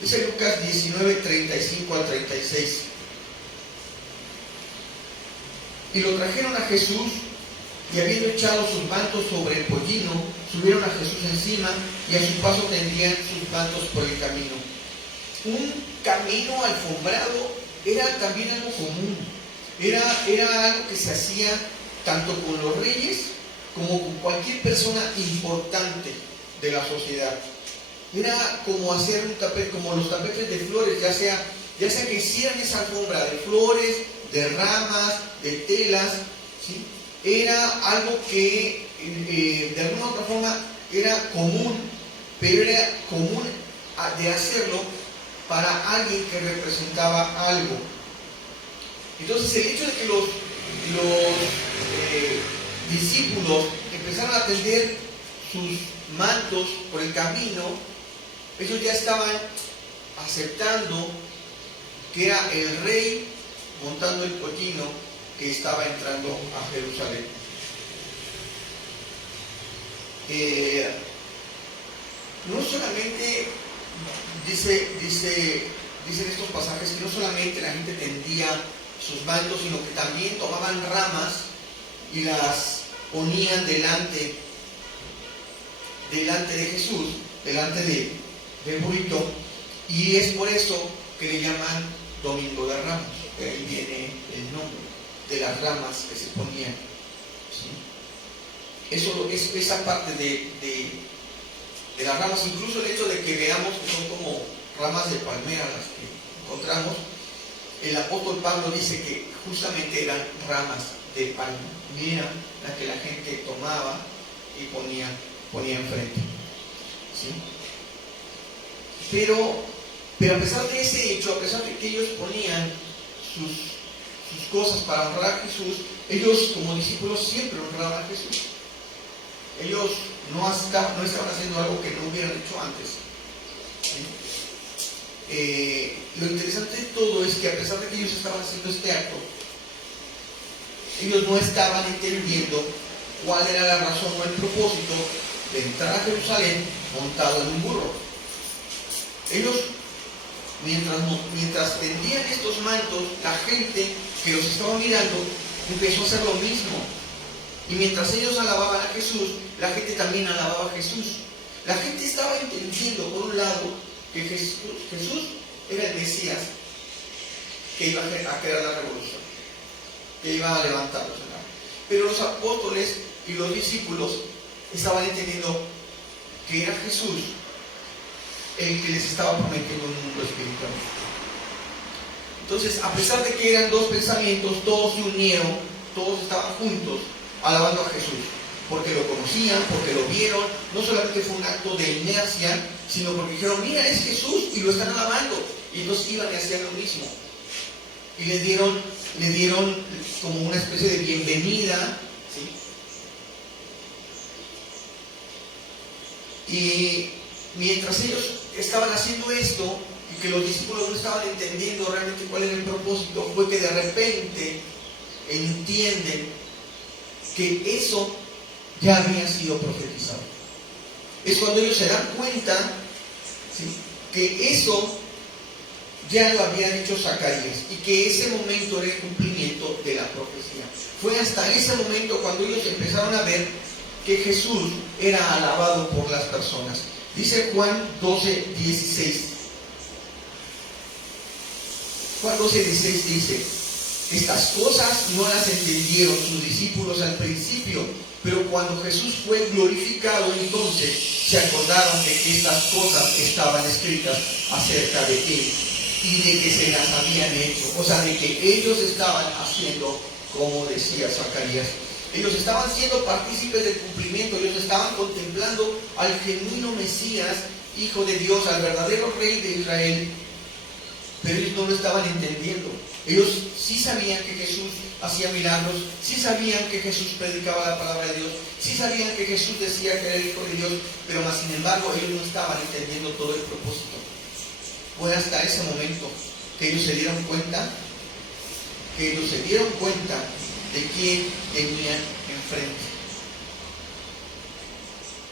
Dice Lucas 19, 35 al 36. Y lo trajeron a Jesús, y habiendo echado sus mantos sobre el pollino, subieron a Jesús encima, y a su paso tendían sus mantos por el camino. Un camino alfombrado era también algo común. Era algo que se hacía tanto con los reyes como con cualquier persona importante de la sociedad. Era como hacer un tapete, como los tapetes de flores, ya sea que hicieran esa alfombra de flores, de ramas, de telas, ¿sí? Era algo que de alguna u otra forma era común, pero era común de hacerlo para alguien que representaba algo. Entonces el hecho de que los discípulos empezaron a tender sus mantos por el camino, ellos ya estaban aceptando que era el rey montando el pollino que estaba entrando a Jerusalén. No solamente dicen estos pasajes que no solamente la gente tendía sus mantos, sino que también tomaban ramas y las ponían delante de Jesús, delante del burrito, y es por eso que le llaman Domingo de Ramos. De ahí viene el nombre de las ramas que se ponían, ¿sí? esa parte de las ramas, incluso el hecho de que veamos que son como ramas de palmera las que encontramos, el apóstol Pablo dice que justamente eran ramas de palmera las que la gente tomaba y ponía enfrente, ¿sí? Pero a pesar de ese hecho, a pesar de que ellos ponían sus cosas para honrar a Jesús, ellos como discípulos siempre honraban a Jesús. Ellos no estaban haciendo algo que no hubieran hecho antes, ¿sí? Lo interesante de todo es que a pesar de que ellos estaban haciendo este acto, ellos no estaban entendiendo cuál era la razón o el propósito de entrar a Jerusalén montado en un burro. Ellos, mientras tendían estos mantos, la gente que los estaba mirando empezó a hacer lo mismo. Y mientras ellos alababan a Jesús, la gente también alababa a Jesús. La gente estaba entendiendo, por un lado, que Jesús era el Mesías que iba a crear la revolución, que iba a levantarlos. Pero los apóstoles y los discípulos estaban entendiendo que era Jesús el que les estaba prometiendo un mundo espiritual. Entonces, a pesar de que eran dos pensamientos, todos se unieron, todos estaban juntos, alabando a Jesús, porque lo conocían, porque lo vieron. No solamente fue un acto de inercia, sino porque dijeron, mira, es Jesús, y lo están alabando. Y entonces iban y hacían lo mismo. Y le dieron como una especie de bienvenida, ¿sí? Y mientras ellos estaban haciendo esto, y que los discípulos no estaban entendiendo realmente cuál era el propósito, fue que de repente entienden que eso ya había sido profetizado. Es cuando ellos se dan cuenta, ¿sí?, que eso ya lo había dicho Zacarías y que ese momento era el cumplimiento de la profecía. Fue hasta ese momento cuando ellos empezaron a ver que Jesús era alabado por las personas. Dice Juan 12:16. Juan 12:16 dice: estas cosas no las entendieron sus discípulos al principio, pero cuando Jesús fue glorificado, entonces se acordaron de que estas cosas estaban escritas acerca de él y de que se las habían hecho. O sea, de que ellos estaban haciendo como decía Zacarías. Ellos estaban siendo partícipes del cumplimiento, ellos estaban contemplando al genuino Mesías, Hijo de Dios, al verdadero Rey de Israel, pero ellos no lo estaban entendiendo. Ellos sí sabían que Jesús hacía milagros, sí sabían que Jesús predicaba la palabra de Dios, sí sabían que Jesús decía que era el Hijo de Dios, pero más sin embargo ellos no estaban entendiendo todo el propósito. Fue hasta ese momento que ellos se dieron cuenta, de quién tenían enfrente.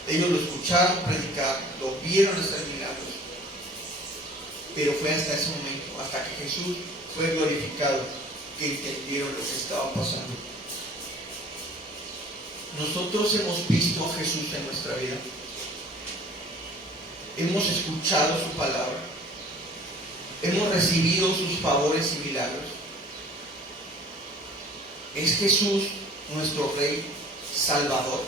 Ellos lo escucharon predicar, lo vieron hacer milagros, pero fue hasta ese momento, hasta que Jesús fue glorificado, que entendieron lo que estaba pasando. Nosotros hemos visto a Jesús en nuestra vida, hemos escuchado su palabra, hemos recibido sus favores y milagros. ¿Es Jesús nuestro Rey Salvador?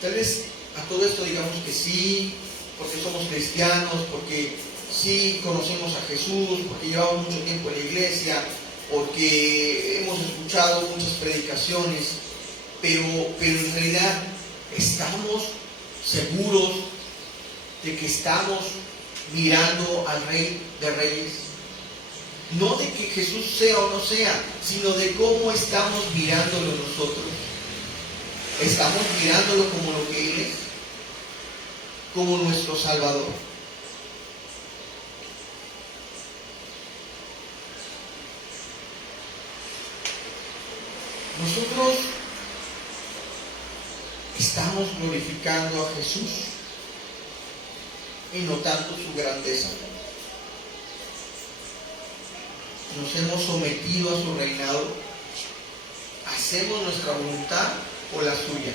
Tal vez a todo esto digamos que sí, porque somos cristianos, porque sí conocemos a Jesús, porque llevamos mucho tiempo en la iglesia, porque hemos escuchado muchas predicaciones, pero en realidad ¿estamos seguros de que estamos mirando al Rey de Reyes? No de que Jesús sea o no sea, sino de cómo estamos mirándolo nosotros. ¿Estamos mirándolo como lo que Él es? Como nuestro Salvador. Nosotros estamos glorificando a Jesús y no tanto su grandeza. Nos hemos sometido a su reinado, hacemos nuestra voluntad o la suya.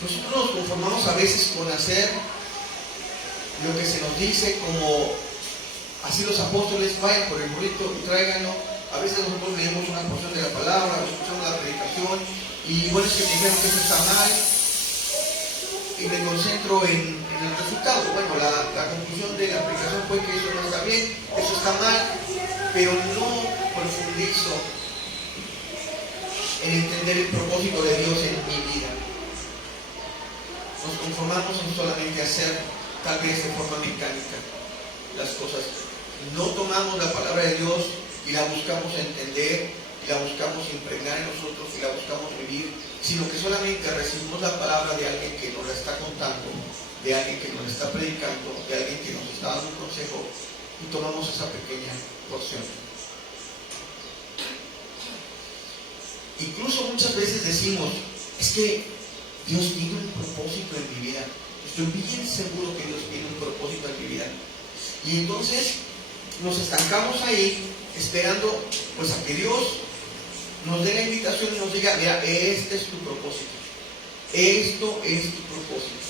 Nosotros nos conformamos a veces con hacer lo que se nos dice, como así los apóstoles: vayan por el burrito y tráiganlo, A veces nosotros leemos una porción de la palabra, o escuchamos la predicación, y bueno, es que me dijeron que eso está mal, y me concentro en el resultado. Bueno, la conclusión de la predicación fue que eso no está bien, eso está mal, pero no profundizo en entender el propósito de Dios en mi vida. Nos conformamos en solamente hacer, tal vez de forma mecánica, las cosas. No tomamos la palabra de Dios y la buscamos entender, y la buscamos impregnar en nosotros, y la buscamos vivir, sino que solamente recibimos la palabra de alguien que nos la está contando, de alguien que nos la está predicando, de alguien que nos está dando un consejo, y tomamos esa pequeña porción. Incluso muchas veces decimos, es que Dios tiene un propósito en mi vida. Estoy bien seguro que Dios tiene un propósito en mi vida. Y entonces nos estancamos ahí, esperando pues a que Dios nos dé la invitación y nos diga, mira, este es tu propósito. Esto es tu propósito.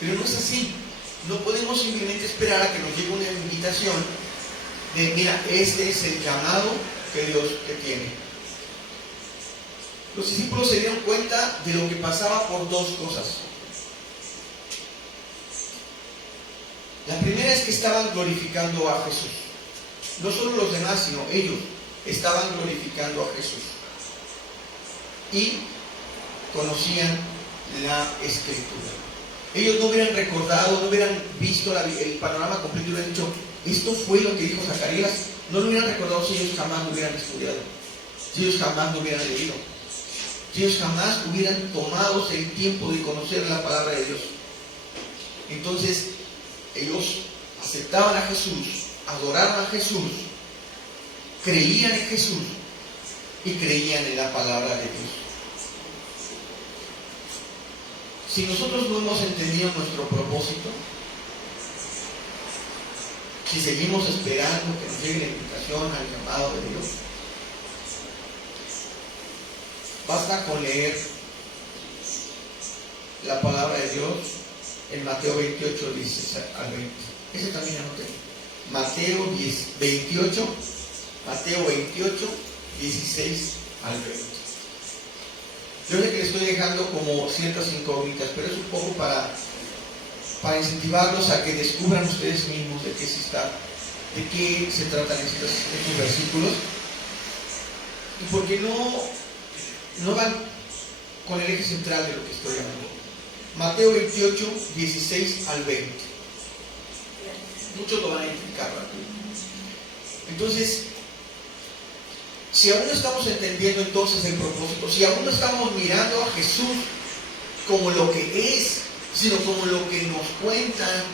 Pero no es así. No podemos simplemente esperar a que nos llegue una invitación de, mira, este es el llamado que Dios te tiene. Los discípulos se dieron cuenta de lo que pasaba por dos cosas. La primera es que estaban glorificando a Jesús. No solo los demás, sino ellos estaban glorificando a Jesús. Y conocían la Escritura. Ellos no hubieran recordado, no hubieran visto el panorama completo y hubieran dicho, esto fue lo que dijo Zacarías. No lo hubieran recordado si ellos jamás lo hubieran estudiado, si ellos jamás lo hubieran leído, si ellos jamás hubieran tomado el tiempo de conocer la palabra de Dios. Entonces, ellos aceptaban a Jesús, adoraban a Jesús, creían en Jesús y creían en la palabra de Dios. Si nosotros no hemos entendido nuestro propósito, si seguimos esperando que nos llegue la invitación al llamado de Dios, basta con leer la palabra de Dios en Mateo 28, 16 al 20. Ese también anoté. Mateo 28, 16 al 20. Yo sé que les estoy dejando como ciertas incógnitas, pero es un poco para incentivarlos a que descubran ustedes mismos de qué se tratan estos versículos. Y porque no van con el eje central de lo que estoy hablando. Mateo 28, 16 al 20. Muchos lo van a identificar rápido. Entonces, si aún no estamos entendiendo entonces el propósito, si aún no estamos mirando a Jesús como lo que es, sino como lo que nos cuenta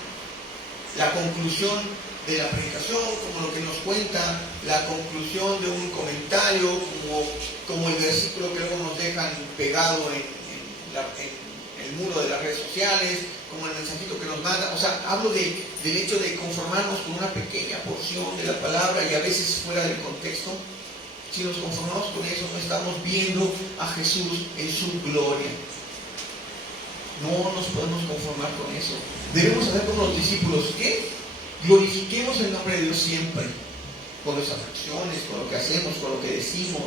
la conclusión de la predicación, como lo que nos cuenta la conclusión de un comentario, como el versículo que luego nos dejan pegado en el muro de las redes sociales, como el mensajito que nos manda. O sea, hablo del hecho de conformarnos con una pequeña porción de la palabra y a veces fuera del contexto. Si nos conformamos con eso, no estamos viendo a Jesús en su gloria. No nos podemos conformar con eso. Debemos hacer como los discípulos, ¿qué? Glorifiquemos el nombre de Dios siempre, con nuestras acciones, con lo que hacemos, con lo que decimos,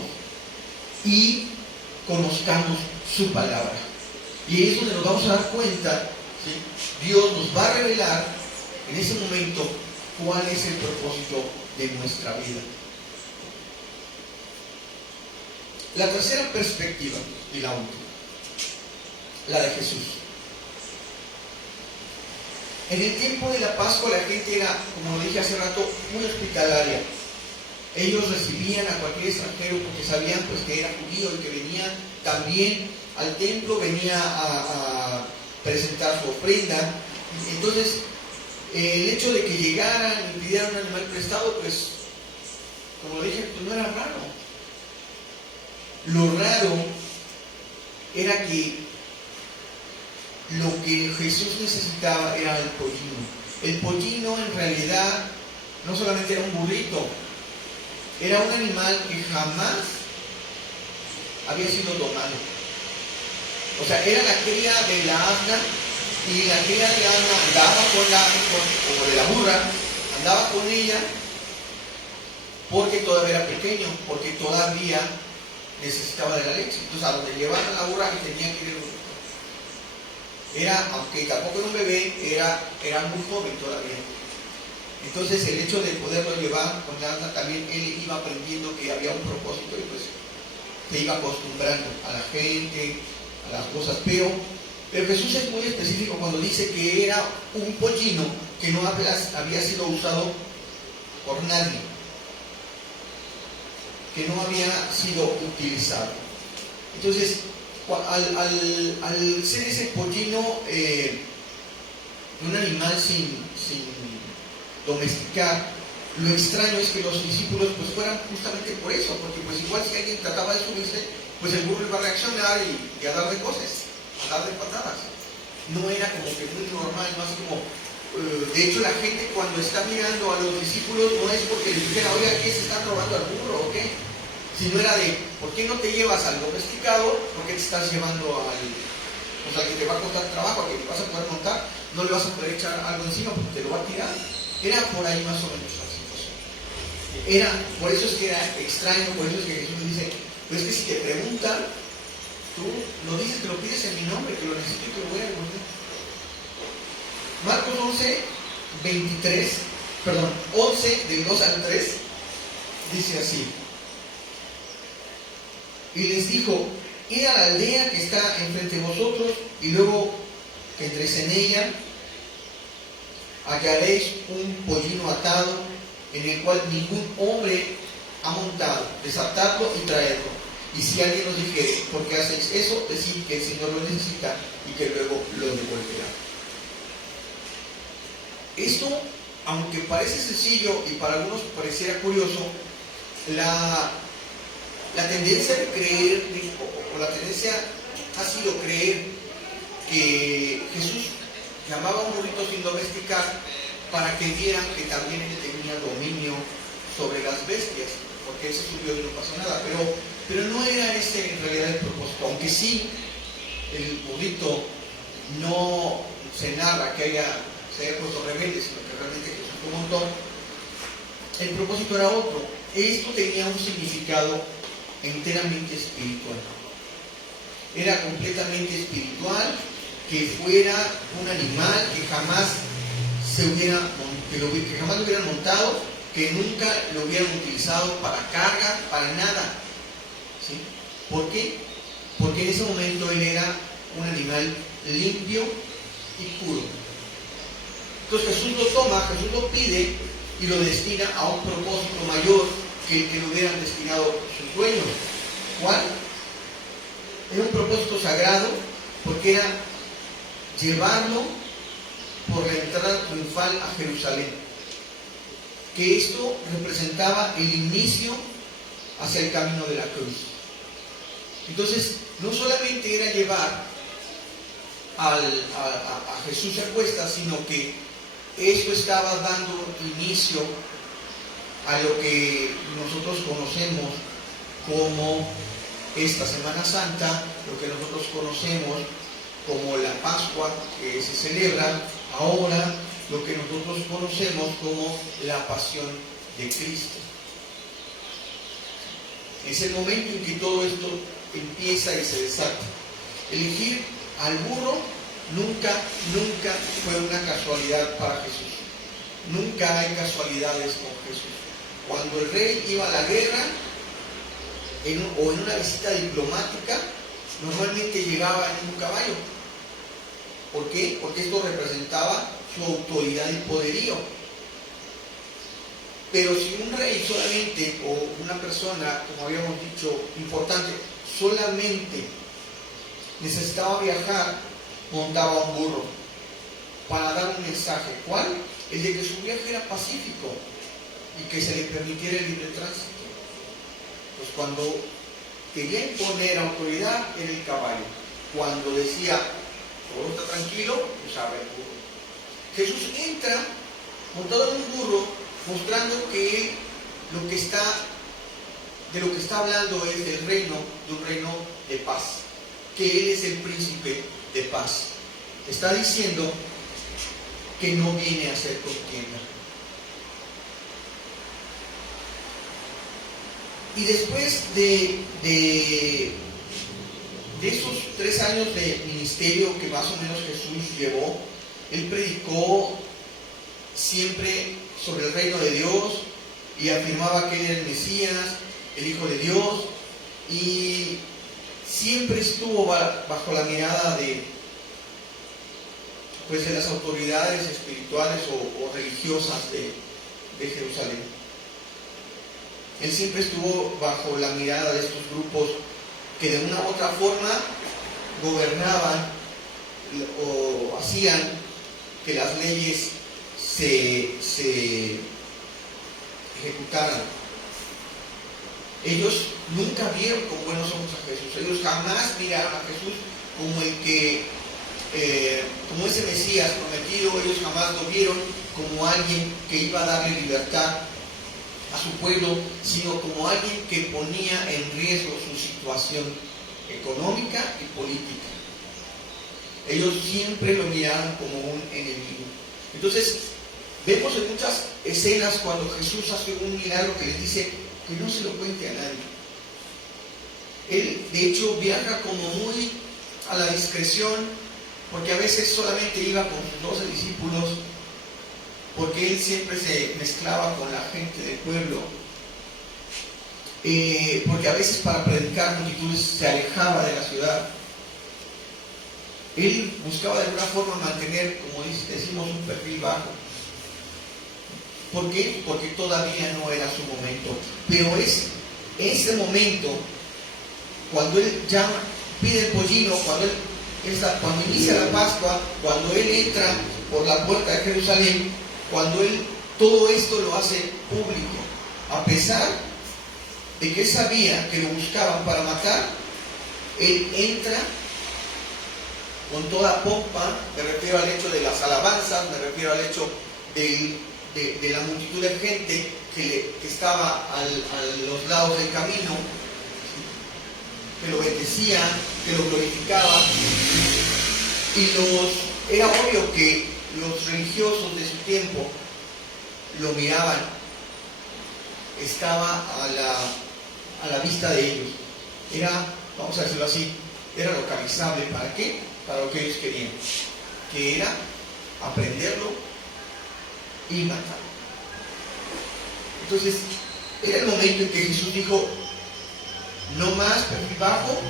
y conozcamos su palabra. Y es donde nos vamos a dar cuenta, ¿sí? Dios nos va a revelar en ese momento cuál es el propósito de nuestra vida. La tercera perspectiva y la última, la de Jesús. En el tiempo de la Pascua la gente era, como lo dije hace rato, muy hospitalaria. Ellos recibían a cualquier extranjero porque sabían pues que era judío y que venía también al templo, venía a presentar su ofrenda. Entonces, el hecho de que llegaran y pidieran un animal prestado, pues, como lo dije, pues no era raro. Lo raro era que lo que Jesús necesitaba era el pollino. El pollino en realidad no solamente era un burrito, era un animal que jamás había sido domado. O sea, era la cría de la asna, y la cría de la asna andaba o de la burra, andaba con ella, porque todavía era pequeño, porque todavía necesitaba de la leche. Entonces a donde llevaban la burra y tenía que ir. Era, aunque tampoco era un bebé, era muy joven todavía. Entonces el hecho de poderlo llevar con la asna, también él iba aprendiendo que había un propósito y pues se iba acostumbrando a la gente, a las cosas. Pero Jesús es muy específico cuando dice que era un pollino que no había sido usado por nadie, que no había sido utilizado. Entonces, al ser ese pollino, un animal sin domesticar, lo extraño es que los discípulos pues fueran justamente por eso, porque pues igual si alguien trataba de subirse, pues el burro iba a reaccionar y a dar de cosas, a dar de patadas. No era como que muy normal, más como... de hecho la gente cuando está mirando a los discípulos no es porque les dijera, oiga, ¿qué se están robando al burro o qué? Sino era de, ¿por qué no te llevas al domesticado? ¿Por qué te estás llevando o sea, que te va a costar trabajo, que te vas a poder montar? No le vas a poder echar algo encima porque te lo va a tirar. Era por ahí más o menos la situación. Por eso es que era extraño, por eso es que Jesús dice, pues es que si te preguntan, tú lo dices, te lo pides en mi nombre, que lo necesito y te lo voy a devolver. Marcos 11, del 2 al 3, dice así. Y les dijo, id a la aldea que está enfrente de vosotros, y luego que entréis en ella, hallaréis un pollino atado, en el cual ningún hombre ha montado. Desatadlo y traedlo. Y si alguien os dijere, ¿por qué hacéis eso? Decid que el Señor lo necesita y que luego lo devolverá. Esto, aunque parece sencillo y para algunos pareciera curioso, la tendencia de creer, o la tendencia ha sido creer que Jesús llamaba a un burrito sin domesticar para que vieran que también él tenía dominio sobre las bestias, porque él se subió y no pasó nada, pero no era ese en realidad el propósito, aunque sí el burrito no se narra que se haya puesto rebelde, sino que realmente Jesús lo montó. El propósito era otro. Esto tenía un significado enteramente espiritual. Era completamente espiritual, que fuera un animal que jamás que jamás lo hubieran montado, que nunca lo hubieran utilizado para carga, para nada. ¿Sí? ¿Por qué? Porque en ese momento él era un animal limpio y puro. Entonces Jesús lo toma, Jesús lo pide y lo destina a un propósito mayor que el que lo hubieran destinado sus dueños. ¿Cuál? Era un propósito sagrado, porque era llevarlo por la entrada triunfal a Jerusalén. Que esto representaba el inicio hacia el camino de la cruz. Entonces, no solamente era llevar a Jesús a cuestas, sino que esto estaba dando inicio a lo que nosotros conocemos como esta Semana Santa, lo que nosotros conocemos como la Pascua que se celebra ahora, lo que nosotros conocemos como la Pasión de Cristo. Es el momento en que todo esto empieza y se desata. Elegir al burro nunca fue una casualidad para Jesús. Nunca hay casualidades con Jesús. Cuando el rey iba a la guerra o en una visita diplomática, normalmente llegaba en un caballo. ¿Por qué? Porque esto representaba su autoridad y poderío. Pero si un rey solamente, o una persona, como habíamos dicho, importante, solamente necesitaba viajar, montaba un burro para dar un mensaje. ¿Cuál? El de que su viaje era pacífico y que se le permitiera el libre tránsito. Pues cuando quería imponer autoridad era el caballo. Cuando decía todo está tranquilo, usaba el burro. Jesús entra montado en un burro, mostrando que él de lo que está hablando es de un reino de paz, que él es el príncipe de paz. Está diciendo que no viene a hacer contienda. Y después de esos 3 años de ministerio que más o menos Jesús llevó, Él predicó siempre sobre el reino de Dios y afirmaba que Él era el Mesías, el Hijo de Dios, y siempre estuvo bajo la mirada de las autoridades espirituales o religiosas de Jerusalén. Él siempre estuvo bajo la mirada de estos grupos que de una u otra forma gobernaban o hacían que las leyes se ejecutaran. Ellos nunca vieron con buenos ojos a Jesús. Ellos jamás miraron a Jesús como el que, como ese Mesías prometido. Ellos jamás lo vieron como alguien que iba a darle libertad a su pueblo, sino como alguien que ponía en riesgo su situación económica y política. Ellos siempre lo miraron como un enemigo. Entonces, vemos en muchas escenas cuando Jesús hace un milagro que les dice que no se lo cuente a nadie. Él, de hecho, viaja como muy a la discreción, porque a veces solamente iba con sus 12 discípulos, porque Él siempre se mezclaba con la gente del pueblo, porque a veces para predicar multitudes se alejaba de la ciudad. Él buscaba de alguna forma mantener, como decimos, un perfil bajo. ¿Por qué? Porque todavía no era su momento. Pero es ese momento, cuando Él ya pide el pollino, cuando inicia la Pascua, cuando Él entra por la puerta de Jerusalén, cuando Él todo esto lo hace público, a pesar de que Él sabía que lo buscaban para matar, Él entra con toda pompa. Me refiero al hecho de las alabanzas, me refiero al hecho de la multitud de gente que estaba a los lados del camino, que lo bendecía, que lo glorificaba. Y era obvio que los religiosos de su tiempo lo miraban, estaba a la vista de ellos. Era, vamos a decirlo así, era localizable. ¿Para qué? Para lo que ellos querían, que era aprenderlo y matarlo. Entonces, era el momento en que Jesús dijo: no más perfil bajo.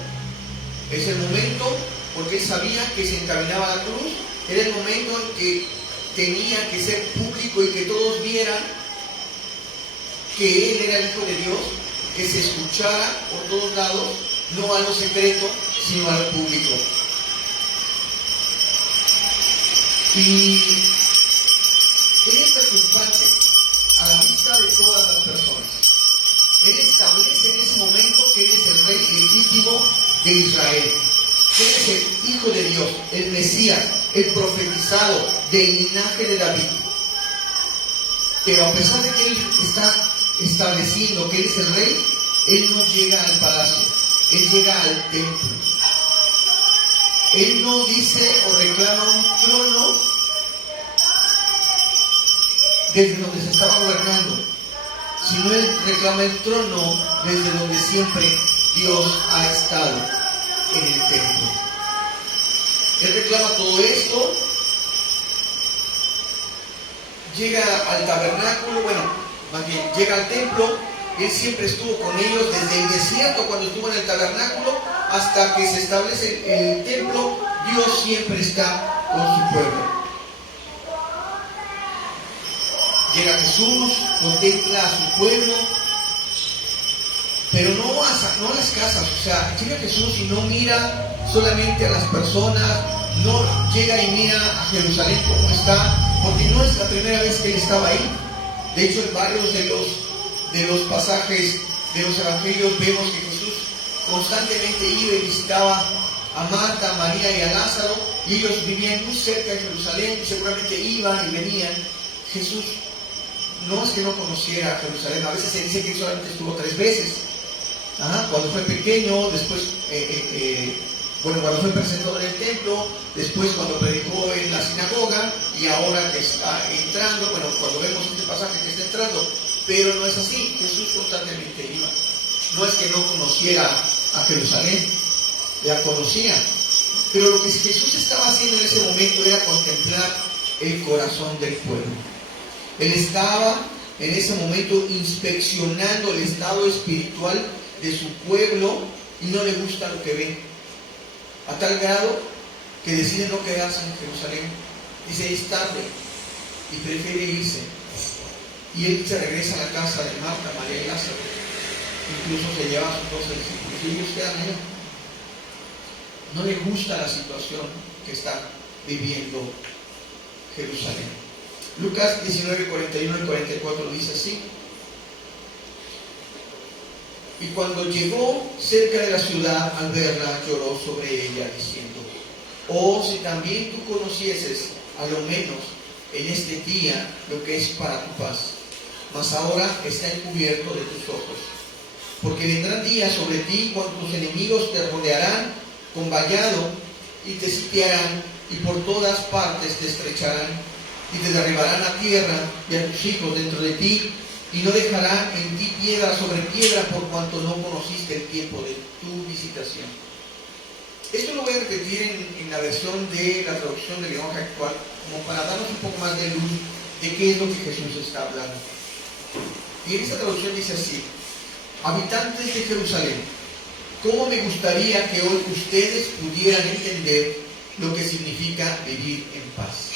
Es el momento, porque Él sabía que se encaminaba a la cruz. Era el momento en que tenía que ser público y que todos vieran que Él era el Hijo de Dios, que se escuchara por todos lados, no a lo secreto, sino a lo público. Y Él es triunfante a la vista de todas las personas. Él establece en ese momento que Él es el Rey legítimo de Israel. Él es el Hijo de Dios, el Mesías, el profetizado del linaje de David. Pero a pesar de que Él está estableciendo que Él es el Rey, Él no llega al palacio, Él llega al templo. Él no dice o reclama un trono desde donde se estaba gobernando, sino Él reclama el trono desde donde siempre Dios ha estado, en el templo. Él reclama todo esto, llega al tabernáculo, más bien llega al templo. Él siempre estuvo con ellos desde el desierto, cuando estuvo en el tabernáculo, hasta que se establece el templo. Dios siempre está con su pueblo. Llega Jesús, contempla a su pueblo, pero no a las casas. O sea, llega Jesús y no mira solamente a las personas, no llega y mira a Jerusalén como está, porque no es la primera vez que Él estaba ahí. De hecho, en varios de los pasajes de los evangelios vemos que Jesús constantemente iba y visitaba a Marta, a María y a Lázaro, y ellos vivían muy cerca de Jerusalén y seguramente iban y venían. Jesús no es que no conociera a Jerusalén. A veces se dice que solamente estuvo 3 veces. Cuando fue pequeño, después cuando fue presentador en el templo, después cuando predicó en la sinagoga, y ahora que está entrando, cuando vemos este pasaje que está entrando. Pero no es así. Jesús constantemente iba. No es que no conociera a Jerusalén, la conocía. Pero lo que Jesús estaba haciendo en ese momento era contemplar el corazón del pueblo. Él estaba en ese momento inspeccionando el estado espiritual de su pueblo y no le gusta lo que ve. A tal grado que decide no quedarse en Jerusalén. Dice, es tarde, y prefiere irse. Y él se regresa a la casa de Marta, María y Lázaro. Incluso se lleva a sus 12 discípulos y ellos quedan allá. No le gusta la situación que está viviendo Jerusalén. Lucas 19, 41 y 44 dice así. Y cuando llegó cerca de la ciudad, al verla, lloró sobre ella, diciendo, oh, si también tú conocieses, a lo menos en este día, lo que es para tu paz. Mas ahora está encubierto de tus ojos. Porque vendrán días sobre ti cuando tus enemigos te rodearán con vallado y te sitiarán, y por todas partes te estrecharán, y te derribarán a tierra y a tus hijos dentro de ti, y no dejarán en ti piedra sobre piedra, por cuanto no conociste el tiempo de tu visitación. Esto lo voy a repetir en la versión de la traducción del lenguaje actual, como para darnos un poco más de luz de qué es lo que Jesús está hablando. Y en esta traducción dice así: habitantes de Jerusalén, ¿cómo me gustaría que hoy ustedes pudieran entender lo que significa vivir en paz?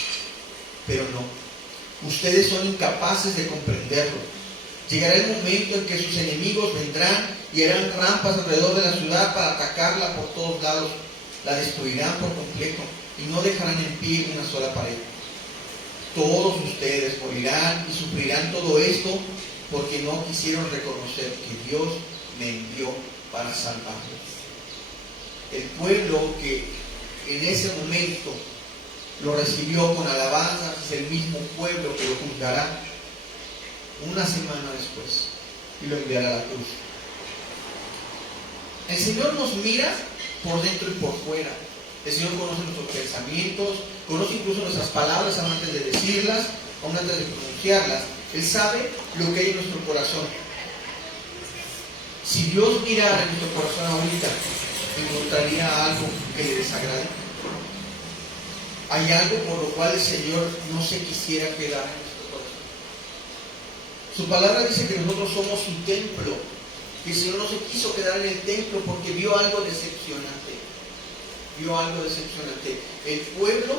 Pero no, ustedes son incapaces de comprenderlo. Llegará el momento en que sus enemigos vendrán y harán rampas alrededor de la ciudad para atacarla por todos lados. La destruirán por completo y no dejarán en pie una sola pared. Todos ustedes morirán y sufrirán todo esto porque no quisieron reconocer que Dios me envió para salvarlos. El pueblo que en ese momento lo recibió con alabanzas es el mismo pueblo que lo juzgará una semana después y lo enviará a la cruz. El Señor nos mira por dentro y por fuera. El Señor conoce nuestros pensamientos, conoce incluso nuestras palabras antes de decirlas, aún antes de pronunciarlas. Él sabe lo que hay en nuestro corazón. Si Dios mirara en nuestro corazón ahorita, encontraría algo que le desagrade. Hay algo por lo cual el Señor no se quisiera quedar en nuestro corazón. Su palabra dice que nosotros somos su templo, que el Señor no se quiso quedar en el templo porque vio algo decepcionante. Vio algo decepcionante. El pueblo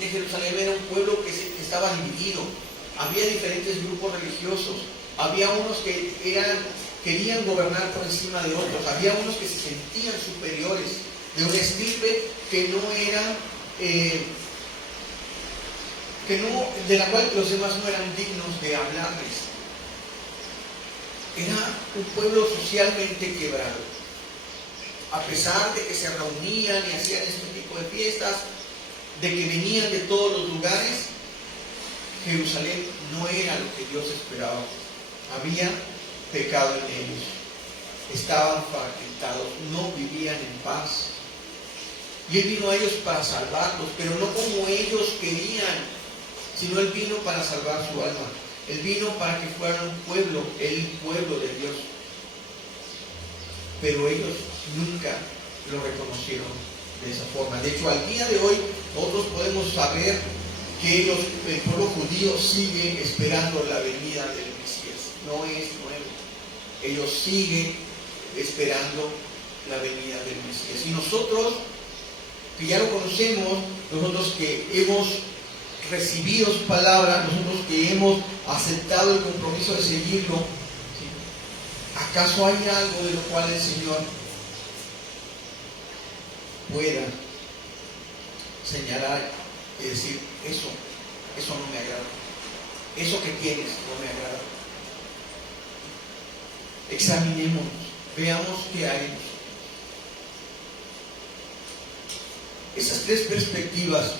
de Jerusalén era un pueblo que estaba dividido. Había diferentes grupos religiosos. Había unos que querían gobernar por encima de otros. Había unos que se sentían superiores, de un estirpe que no era, de la cual los demás no eran dignos de hablarles. Era un pueblo socialmente quebrado. A pesar de que se reunían y hacían este tipo de fiestas, de que venían de todos los lugares, Jerusalén no era lo que Dios esperaba. Había pecado en ellos. Estaban fragmentados, no vivían en paz. Y Él vino a ellos para salvarlos, pero no como ellos querían, sino Él vino para salvar su alma. Él vino para que fueran un pueblo, el pueblo de Dios. Pero ellos nunca lo reconocieron de esa forma. De hecho, al día de hoy, nosotros podemos saber que el pueblo judío sigue esperando la venida del Mesías. No es nuevo. Ellos siguen esperando la venida del Mesías. Y nosotros, que ya lo conocemos, nosotros que hemos recibido su palabra, nosotros que hemos aceptado el compromiso de seguirlo, ¿acaso hay algo de lo cual el Señor pueda señalar y decir, eso no me agrada, eso que tienes no me agrada? Examinémonos, veamos qué hay en nosotros. Esas tres perspectivas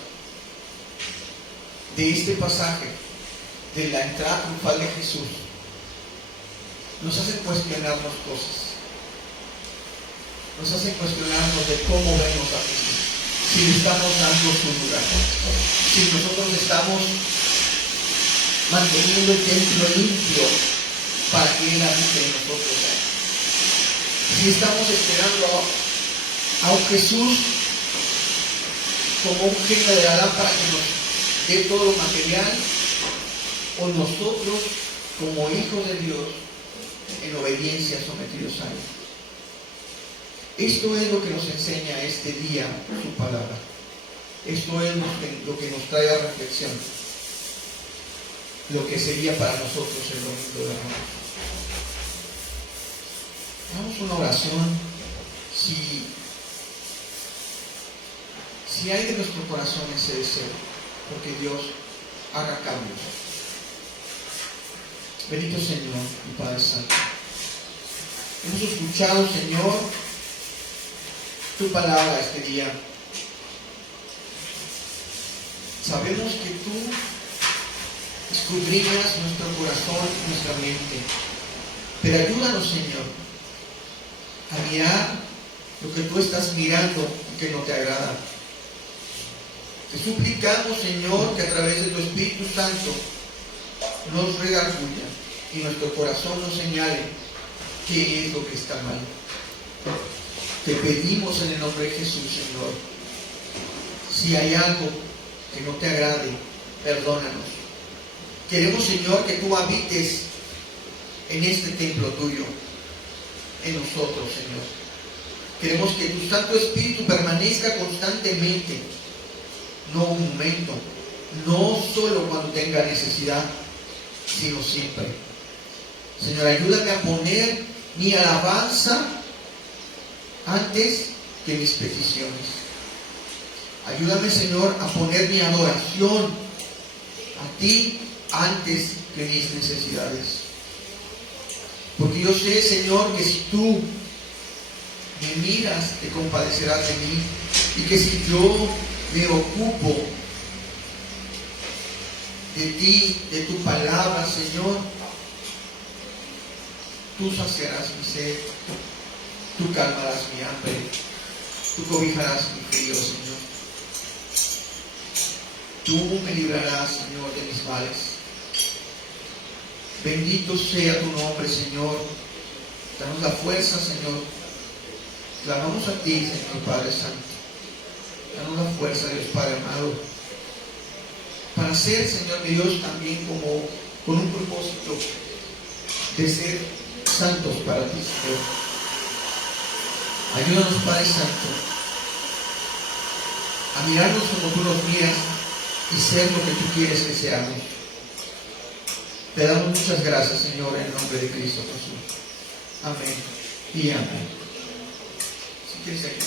de este pasaje, de la entrada triunfal de Jesús, nos hacen cuestionarnos cosas. Nos hacen cuestionarnos de cómo vemos a Jesús. Si le estamos dando su lugar. Si nosotros estamos manteniendo el templo limpio para que Él habite en nosotros. Si estamos esperando a un Jesús como un genio de la lámpara que nos dé todo lo material, o nosotros como hijos de Dios en obediencia sometidos a Él. Esto es lo que nos enseña este día su palabra. Esto es lo que nos trae a reflexión, lo que sería para nosotros el domingo de amor. Hagamos una oración. Si hay de nuestro corazón ese deseo, porque Dios haga cambios. Bendito Señor y Padre Santo, hemos escuchado, Señor, tu palabra este día. Sabemos que tú escudriñas nuestro corazón y nuestra mente, pero ayúdanos, Señor, a mirar lo que tú estás mirando y que no te agrada. Te suplicamos, Señor, que a través de tu Espíritu Santo nos redarguya y nuestro corazón nos señale qué es lo que está mal. Te pedimos en el nombre de Jesús, Señor, si hay algo que no te agrade, perdónanos. Queremos, Señor, que tú habites en este templo tuyo, en nosotros, Señor. Queremos que tu Santo Espíritu permanezca constantemente, no un momento, no solo cuando tenga necesidad, sino siempre. Señor, ayúdame a poner mi alabanza antes que mis peticiones. Ayúdame, Señor, a poner mi adoración a ti antes que mis necesidades. Porque yo sé, Señor, que si tú me miras, te compadecerás de mí. Y que si yo me ocupo de ti, de tu palabra, Señor, tú saciarás mi sed, tú calmarás mi hambre, tú cobijarás mi frío, Señor. Tú me librarás, Señor, de mis males. Bendito sea tu nombre, Señor. Danos la fuerza, Señor. Clamamos a ti, Señor Padre Santo. Danos la fuerza, Dios Padre amado, para ser, Señor Dios, también con un propósito de ser santos para ti, Señor. Ayúdanos, Padre Santo, a mirarnos como tú nos miras y ser lo que tú quieres que seamos. Te damos muchas gracias, Señor, en el nombre de Cristo Jesús. Amén y amén. Si quieres, aquí.